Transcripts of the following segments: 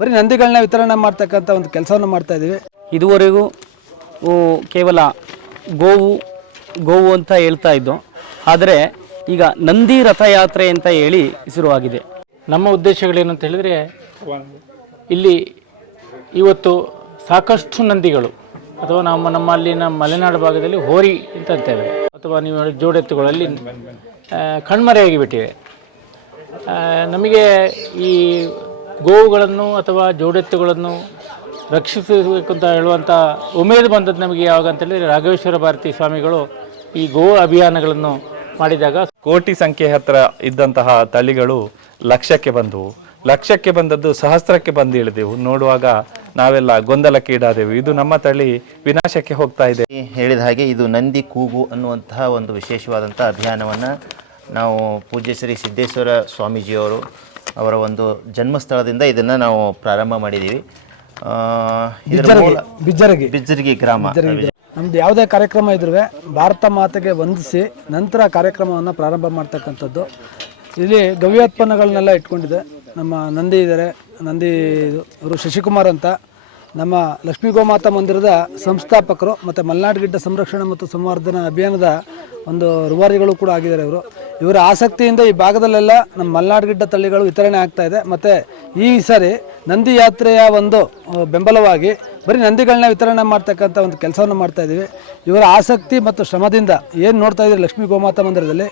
ಬರೀ ನಂದಿಗಳನ್ನ ವಿತರಣೆ ಮಾಡ್ತಕ್ಕಂಥ ಒಂದು ಕೆಲಸವನ್ನು ಮಾಡ್ತಾ ಇದ್ದೀವಿ. ಇದುವರೆಗೂ ಓ, ಕೇವಲ ಗೋವು ಗೋವು ಅಂತ ಹೇಳ್ತಾ ಇದ್ದೋ. ಆದರೆ ಈಗ ನಂದಿ ರಥಯಾತ್ರೆ ಅಂತ ಹೇಳಿ ಶುರುವಾಗಿದೆ. ನಮ್ಮ ಉದ್ದೇಶಗಳೇನು ಅಂತ ಹೇಳಿದರೆ ಇಲ್ಲಿ ಇವತ್ತು ಸಾಕಷ್ಟು ನಂದಿಗಳು ಅಥವಾ ನಮ್ಮ ನಮ್ಮ ಅಲ್ಲಿನ ಮಲೆನಾಡು ಭಾಗದಲ್ಲಿ ಹೋರಿ ಅಂತ ಅಂತೇವೆ. ಅಥವಾ ನೀವು ಹೇಳಿ ಜೋಡೆತ್ತುಗಳಲ್ಲಿ ಕಣ್ಮರೆಯಾಗಿ ಬಿಟ್ಟಿವೆ ನಮಗೆ ಈ ಗೋವುಗಳನ್ನು ಅಥವಾ ಜೋಡೆತ್ತುಗಳನ್ನು ರಕ್ಷಿಸಬೇಕು ಅಂತ ಹೇಳುವಂಥ ಉಮೇದು ಬಂದದ್ದು ನಮಗೆ ಯಾವಾಗ ಅಂತ ಹೇಳಿದರೆ ರಾಘವೇಶ್ವರ ಭಾರತಿ ಸ್ವಾಮಿಗಳು ಈ ಗೋ ಅಭಿಯಾನಗಳನ್ನು ಮಾಡಿದಾಗ. ಕೋಟಿ ಸಂಖ್ಯೆ ಹತ್ರ ಇದ್ದಂತಹ ತಳಿಗಳು ಲಕ್ಷಕ್ಕೆ ಬಂದವು. ಲಕ್ಷಕ್ಕೆ ಬಂದದ್ದು ಸಹಸ್ರಕ್ಕೆ ಬಂದು ಇಳಿದೆವು. ನೋಡುವಾಗ ನಾವೆಲ್ಲ ಗೊಂದಲಕ್ಕೀಡಾದೆವು ಇದು ನಮ್ಮ ತಳಿ ವಿನಾಶಕ್ಕೆ ಹೋಗ್ತಾ ಇದೆ. ಹೇಳಿದ ಹಾಗೆ ಇದು ನಂದಿ ಕೂಗು ಅನ್ನುವಂತಹ ಒಂದು ವಿಶೇಷವಾದಂಥ ಅಭಿಯಾನವನ್ನು ನಾವು ಪೂಜ್ಯ ಶ್ರೀ ಸಿದ್ದೇಶ್ವರ ಸ್ವಾಮೀಜಿಯವರು ಅವರ ಒಂದು ಜನ್ಮಸ್ಥಳದಿಂದ ಇದನ್ನ ನಾವು ಪ್ರಾರಂಭ ಮಾಡಿದ್ದೀವಿ ಬಿಜ್ಜರಗಿ ಬಿಜ್ಜರಗಿ. ಗ್ರಾಮ. ನಮ್ದು ಯಾವುದೇ ಕಾರ್ಯಕ್ರಮ ಇದ್ರೂ ಭಾರತ ಮಾತೆಗೆ ವಂದಿಸಿ ನಂತರ ಕಾರ್ಯಕ್ರಮವನ್ನು ಪ್ರಾರಂಭ ಮಾಡ್ತಕ್ಕಂಥದ್ದು. ಇಲ್ಲಿ ಗವ್ಯೋತ್ಪನ್ನಗಳನ್ನೆಲ್ಲ ಇಟ್ಕೊಂಡಿದೆ. ನಮ್ಮ ನಂದಿ ಇದ್ದಾರೆ ನಂದಿ ಅವರು ಇವರು ಶಶಿಕುಮಾರ್ ಅಂತ. ನಮ್ಮ ಲಕ್ಷ್ಮೀ ಗೋಮಾತಾ ಮಂದಿರದ ಸಂಸ್ಥಾಪಕರು ಮತ್ತು ಮಲೆನಾಡು ಗಿಡ್ಡ ಸಂರಕ್ಷಣೆ ಮತ್ತು ಸಂವರ್ಧನಾ ಅಭಿಯಾನದ ಒಂದು ರೂವಾರಿಗಳು ಕೂಡ ಆಗಿದ್ದಾರೆ ಇವರು. ಇವರ ಆಸಕ್ತಿಯಿಂದ ಈ ಭಾಗದಲ್ಲೆಲ್ಲ ನಮ್ಮ ಮಲ್ನಾಡು ಗಿಡ್ಡ ತಳ್ಳಿಗಳು ವಿತರಣೆ ಆಗ್ತಾ ಇದೆ. ಮತ್ತು ಈ ಸಾರಿ ನಂದಿ ಯಾತ್ರೆಯ ಒಂದು ಬೆಂಬಲವಾಗಿ ಬರೀ ನಂದಿಗಳನ್ನ ವಿತರಣೆ ಮಾಡ್ತಕ್ಕಂಥ ಒಂದು ಕೆಲಸವನ್ನು ಮಾಡ್ತಾ ಇದ್ದೀವಿ. ಇವರ ಆಸಕ್ತಿ ಮತ್ತು ಶ್ರಮದಿಂದ ಏನು ನೋಡ್ತಾ ಇದ್ದೀರಿ ಲಕ್ಷ್ಮೀ ಗೋಮಾತಾ ಮಂದಿರದಲ್ಲಿ?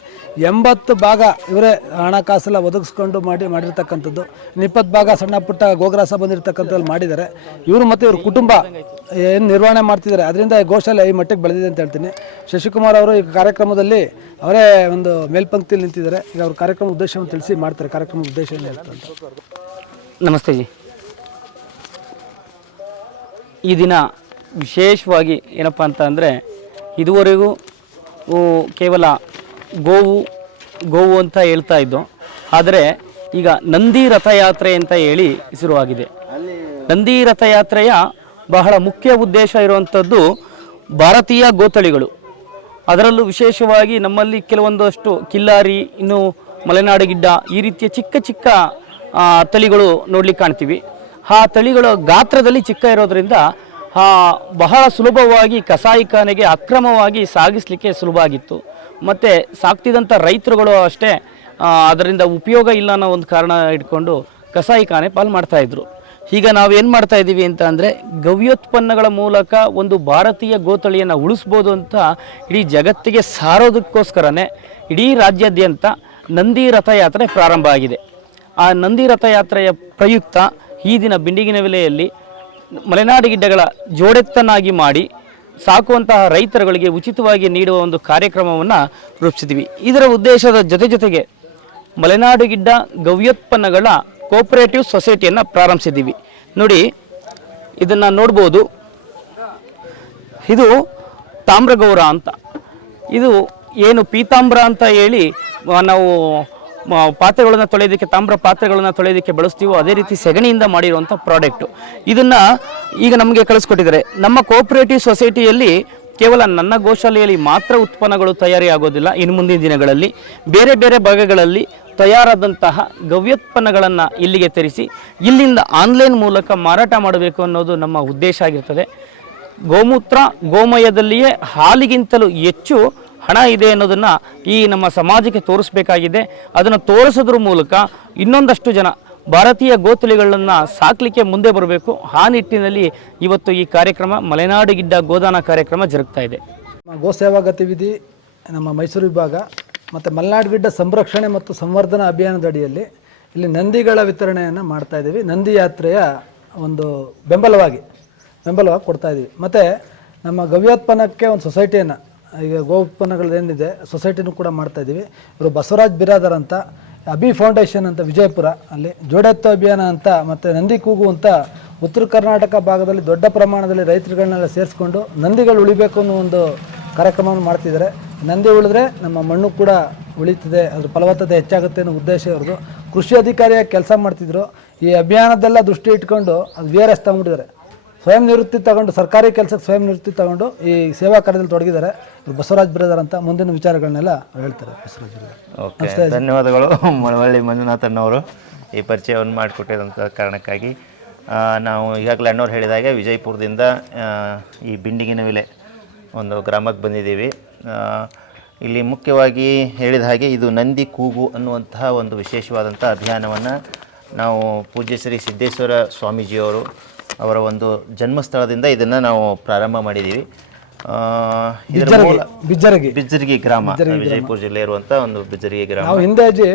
ಎಂಬತ್ತು ಭಾಗ ಇವರೇ ಹಣಕಾಸೆಲ್ಲ ಒದಗಿಸ್ಕೊಂಡು ಮಾಡಿ, ಮಾಡಿರ್ತಕ್ಕಂಥದ್ದು. ಇಪ್ಪತ್ತು ಭಾಗ ಸಣ್ಣ ಪುಟ್ಟ ಗೋಗ್ರಾಸ ಬಂದಿರತಕ್ಕಂಥದ್ದು ಮಾಡಿದ್ದಾರೆ. ಇವರು ಮತ್ತು ಇವ್ರ ಕುಟುಂಬ ಏನು ನಿರ್ವಹಣೆ ಮಾಡ್ತಿದ್ದಾರೆ, ಅದರಿಂದ ಗೋಶಾಲೆ ಈ ಮಟ್ಟಕ್ಕೆ ಬೆಳೆದಿದೆ ಅಂತ ಹೇಳ್ತೀನಿ. ಶಶಿಕುಮಾರ್ ಅವರು ಈ ಕಾರ್ಯಕ್ರಮದಲ್ಲಿ ಅವರೇ ಒಂದು ಮೇಲ್ಪಂಕ್ತಿಯಲ್ಲಿ ನಿಂತಿದ್ದಾರೆ. ಈಗ ಅವ್ರ ಕಾರ್ಯಕ್ರಮ ಉದ್ದೇಶವನ್ನು ತಿಳಿಸಿ ಮಾಡ್ತಾರೆ, ಕಾರ್ಯಕ್ರಮದ ಉದ್ದೇಶ ಏನು ಹೇಳ್ತಾರೆ ನಮಸ್ತೆ ಜಿ. ಈ ದಿನ ವಿಶೇಷವಾಗಿ ಏನಪ್ಪ ಅಂತ ಅಂದರೆ, ಇದುವರೆಗೂ ಕೇವಲ ಗೋವು ಗೋವು ಅಂತ ಹೇಳ್ತಾ ಇದ್ದೋ, ಆದರೆ ಈಗ ನಂದಿ ರಥಯಾತ್ರೆ ಅಂತ ಹೇಳಿ ಶುರುವಾಗಿದೆ. ನಂದಿ ರಥಯಾತ್ರೆಯ ಬಹಳ ಮುಖ್ಯ ಉದ್ದೇಶ ಇರುವಂಥದ್ದು ಭಾರತೀಯ ಗೋತಳಿಗಳು. ಅದರಲ್ಲೂ ವಿಶೇಷವಾಗಿ ನಮ್ಮಲ್ಲಿ ಕೆಲವೊಂದಷ್ಟು ಕಿಲ್ಲಾರಿ, ಇನ್ನು ಮಲೆನಾಡು ಗಿಡ್ಡ ಈ ರೀತಿಯ ಚಿಕ್ಕ ಚಿಕ್ಕ ತಳಿಗಳು ನೋಡ್ಲಿಕ್ಕೆ ಕಾಣ್ತೀವಿ. ಆ ತಳಿಗಳ ಗಾತ್ರದಲ್ಲಿ ಚಿಕ್ಕ ಇರೋದ್ರಿಂದ ಬಹಳ ಸುಲಭವಾಗಿ ಕಸಾಯಿಖಾನೆಗೆ ಅಕ್ರಮವಾಗಿ ಸಾಗಿಸಲಿಕ್ಕೆ ಸುಲಭ ಆಗಿತ್ತು. ಮತ್ತು ಸಾಕ್ತಿದಂಥ ರೈತರುಗಳು ಅಷ್ಟೇ ಅದರಿಂದ ಉಪಯೋಗ ಇಲ್ಲ ಅನ್ನೋ ಒಂದು ಕಾರಣ ಇಟ್ಕೊಂಡು ಕಸಾಯಿಖಾನೆ ಪಾಲು ಮಾಡ್ತಾ ಇದ್ರು ನಾವು ಏನು ಮಾಡ್ತಾ ಇದ್ದೀವಿ ಅಂತ ಅಂದರೆ ಗವ್ಯೋತ್ಪನ್ನಗಳ ಮೂಲಕ ಒಂದು ಭಾರತೀಯ ಗೋತಳಿಯನ್ನು ಉಳಿಸ್ಬೋದು ಅಂತ ಇಡೀ ಜಗತ್ತಿಗೆ ಸಾರೋದಕ್ಕೋಸ್ಕರನೇ ಇಡೀ ರಾಜ್ಯಾದ್ಯಂತ ನಂದಿ ರಥಯಾತ್ರೆ ಪ್ರಾರಂಭ ಆಗಿದೆ. ಆ ನಂದಿ ರಥಯಾತ್ರೆಯ ಪ್ರಯುಕ್ತ ಈ ದಿನ ಬಿಂಡಿಗಿನ ವಿಲೆಯಲ್ಲಿ ಮಲೆನಾಡು ಗಿಡ್ಡಗಳ ಜೋಡೆತ್ತನಾಗಿ ಮಾಡಿ ಸಾಕುವಂತಹ ರೈತರುಗಳಿಗೆ ಉಚಿತವಾಗಿ ನೀಡುವ ಒಂದು ಕಾರ್ಯಕ್ರಮವನ್ನು ರೂಪಿಸಿದ್ವಿ. ಇದರ ಉದ್ದೇಶದ ಜೊತೆ ಜೊತೆಗೆ ಮಲೆನಾಡು ಗಿಡ್ಡ ಗವ್ಯೋತ್ಪನ್ನಗಳ ಕೋಪರೇಟಿವ್ ಸೊಸೈಟಿಯನ್ನು ಪ್ರಾರಂಭಿಸಿದ್ದೀವಿ. ನೋಡಿ, ಇದನ್ನು ನೋಡ್ಬೋದು. ಇದು ತಾಮ್ರಗೌರ ಅಂತ. ಇದು ಏನು ಪೀತಾಂಬ್ರ ಅಂತ ಹೇಳಿ ನಾವು ಪಾತ್ರೆಗಳನ್ನು ತೊಳೆಯೋದಕ್ಕೆ, ತಾಮ್ರ ಪಾತ್ರೆಗಳನ್ನು ತೊಳೆಯೋದಕ್ಕೆ ಬಳಸ್ತೀವೋ, ಅದೇ ರೀತಿ ಸೆಗಣಿಯಿಂದ ಮಾಡಿರುವಂಥ ಪ್ರಾಡಕ್ಟು. ಇದನ್ನು ಈಗ ನಮಗೆ ಕಳಿಸ್ಕೊಟ್ಟಿದ್ದಾರೆ. ನಮ್ಮ ಕೋಪರೇಟಿವ್ ಸೊಸೈಟಿಯಲ್ಲಿ ಕೇವಲ ನನ್ನ ಗೋಶಾಲೆಯಲ್ಲಿ ಮಾತ್ರ ಉತ್ಪನ್ನಗಳು ತಯಾರಿ ಆಗೋದಿಲ್ಲ. ಇನ್ನು ಮುಂದಿನ ದಿನಗಳಲ್ಲಿ ಬೇರೆ ಬೇರೆ ಭಾಗಗಳಲ್ಲಿ ತಯಾರಾದಂತಹ ಗವ್ಯೋತ್ಪನ್ನಗಳನ್ನು ಇಲ್ಲಿಗೆ ತರಿಸಿ, ಇಲ್ಲಿಂದ ಆನ್ಲೈನ್ ಮೂಲಕ ಮಾರಾಟ ಮಾಡಬೇಕು ಅನ್ನೋದು ನಮ್ಮ ಉದ್ದೇಶ ಆಗಿರ್ತದೆ. ಗೋಮೂತ್ರ ಗೋಮಯದಲ್ಲಿಯೇ ಹಾಲಿಗಿಂತಲೂ ಹೆಚ್ಚು ಹಣ ಇದೆ ಅನ್ನೋದನ್ನು ಈ ನಮ್ಮ ಸಮಾಜಕ್ಕೆ ತೋರಿಸಬೇಕಾಗಿದೆ. ಅದನ್ನು ತೋರಿಸೋದ್ರ ಮೂಲಕ ಇನ್ನೊಂದಷ್ಟು ಜನ ಭಾರತೀಯ ಗೋತಳಿಗಳನ್ನು ಸಾಕಲಿಕ್ಕೆ ಮುಂದೆ ಬರಬೇಕು. ಆ ನಿಟ್ಟಿನಲ್ಲಿ ಇವತ್ತು ಈ ಕಾರ್ಯಕ್ರಮ, ಮಲೆನಾಡು ಗಿಡ್ಡ ಗೋದಾನ ಕಾರ್ಯಕ್ರಮ ಜರುಗ್ತಾ ಇದೆ. ಗೋ ಗೋಸೇವಾ ಗತಿವಿಧಿ ನಮ್ಮ ಮೈಸೂರು ವಿಭಾಗ ಮತ್ತು ಮಲೆನಾಡು ಗಿಡ್ಡ ಸಂರಕ್ಷಣೆ ಮತ್ತು ಸಂವರ್ಧನಾ ಅಭಿಯಾನದ ಅಡಿಯಲ್ಲಿ ಇಲ್ಲಿ ನಂದಿಗಳ ವಿತರಣೆಯನ್ನು ಮಾಡ್ತಾ ಇದ್ದೀವಿ. ನಂದಿ ಯಾತ್ರೆಯ ಒಂದು ಬೆಂಬಲವಾಗಿ ಬೆಂಬಲವಾಗಿ ಕೊಡ್ತಾ ಇದ್ದೀವಿ. ಮತ್ತು ನಮ್ಮ ಗವ್ಯೋತ್ಪನ್ನಕ್ಕೆ ಒಂದು ಸೊಸೈಟಿಯನ್ನು, ಈಗ ಗೋ ಉತ್ಪನ್ನಗಳು ಏನಿದೆ, ಸೊಸೈಟಿನೂ ಕೂಡ ಮಾಡ್ತಾ ಇದ್ದೀವಿ. ಇವರು ಬಸವರಾಜ್ ಬಿರಾದರ್ ಅಂತ, ಅಭಿ ಫೌಂಡೇಶನ್ ಅಂತ ವಿಜಯಪುರ, ಅಲ್ಲಿ ಜೋಡೆತ್ತು ಅಭಿಯಾನ ಅಂತ, ಮತ್ತು ನಂದಿ ಕೂಗು ಅಂತ ಉತ್ತರ ಕರ್ನಾಟಕ ಭಾಗದಲ್ಲಿ ದೊಡ್ಡ ಪ್ರಮಾಣದಲ್ಲಿ ರೈತರುಗಳನ್ನೆಲ್ಲ ಸೇರಿಸ್ಕೊಂಡು ನಂದಿಗಳು ಉಳಿಬೇಕು ಅನ್ನೋ ಒಂದು ಕಾರ್ಯಕ್ರಮವನ್ನು ಮಾಡ್ತಿದ್ದಾರೆ. ನಂದಿ ಉಳಿದ್ರೆ ನಮ್ಮ ಮಣ್ಣು ಕೂಡ ಉಳಿತದೆ ಅದ್ರ ಫಲವತ್ತತೆ ಹೆಚ್ಚಾಗುತ್ತೆ ಅನ್ನೋ ಉದ್ದೇಶ ಇವ್ರದ್ದು ಕೃಷಿ ಅಧಿಕಾರಿಯಾಗಿ ಕೆಲಸ ಮಾಡ್ತಿದ್ರು. ಈ ಅಭಿಯಾನದೆಲ್ಲ ದೃಷ್ಟಿ ಇಟ್ಕೊಂಡು ಅದು ವಿ ಆರ್ ಎಸ್ ತಗೊಂಡಿದ್ದಾರೆ. ಸ್ವಯಂ ನಿವೃತ್ತಿ ತಗೊಂಡು ಸರ್ಕಾರಿ ಕೆಲಸಕ್ಕೆ ಸ್ವಯಂ ನಿವೃತ್ತಿ ತಗೊಂಡು ಈ ಸೇವಾ ಕಾರ್ಯದಲ್ಲಿ ತೊಡಗಿದ್ದಾರೆ. ಬಸವರಾಜ್ ಬ್ರದರ್ ಅಂತ ಮುಂದಿನ ವಿಚಾರಗಳನ್ನೆಲ್ಲ ಹೇಳ್ತಾರೆ ಬಸವರಾಜ್ ಬಿರಾದರ್. ಧನ್ಯವಾದಗಳು. ಮಳವಳ್ಳಿ ಮಂಜುನಾಥಣ್ಣವರು ಈ ಪರಿಚಯವನ್ನು ಮಾಡಿಕೊಟ್ಟಿದಂಥ ಕಾರಣಕ್ಕಾಗಿ. ನಾವು ಈಗಾಗಲೇ ಅಣ್ಣವ್ರು ಹೇಳಿದಾಗೆ ವಿಜಯಪುರದಿಂದ ಈ ಬಿಂಡಿಗಿನ ಬಿಂಡಿಗಿನವಿಲೆ ಒಂದು ಗ್ರಾಮಕ್ಕೆ ಬಂದಿದ್ದೀವಿ. ಇಲ್ಲಿ ಮುಖ್ಯವಾಗಿ ಹೇಳಿದ ಹಾಗೆ ಇದು ನಂದಿ ಕೂಗು ಅನ್ನುವಂತಹ ಒಂದು ವಿಶೇಷವಾದಂಥ ಅಭಿಯಾನವನ್ನು ನಾವು ಪೂಜ್ಯ ಶ್ರೀ ಸಿದ್ದೇಶ್ವರ ಸ್ವಾಮೀಜಿಯವರು ಅವರ ಒಂದು ಜನ್ಮಸ್ಥಳದಿಂದ ಇದನ್ನು ನಾವು ಪ್ರಾರಂಭ ಮಾಡಿದ್ದೀವಿ. ಇದರ ಮೂಲ ಬಿಜ್ಜರಗಿ. ಬಿಜ್ಜರ್ಗಿ ಗ್ರಾಮ ವಿಜಯಪುರ ಜಿಲ್ಲೆ ಇರುವಂಥ ಒಂದು ಬಿಜ್ಜರಿಗೆ ಗ್ರಾಮ. ನಾವು ಹಿಂದೆ ಅಜ್ಜಿ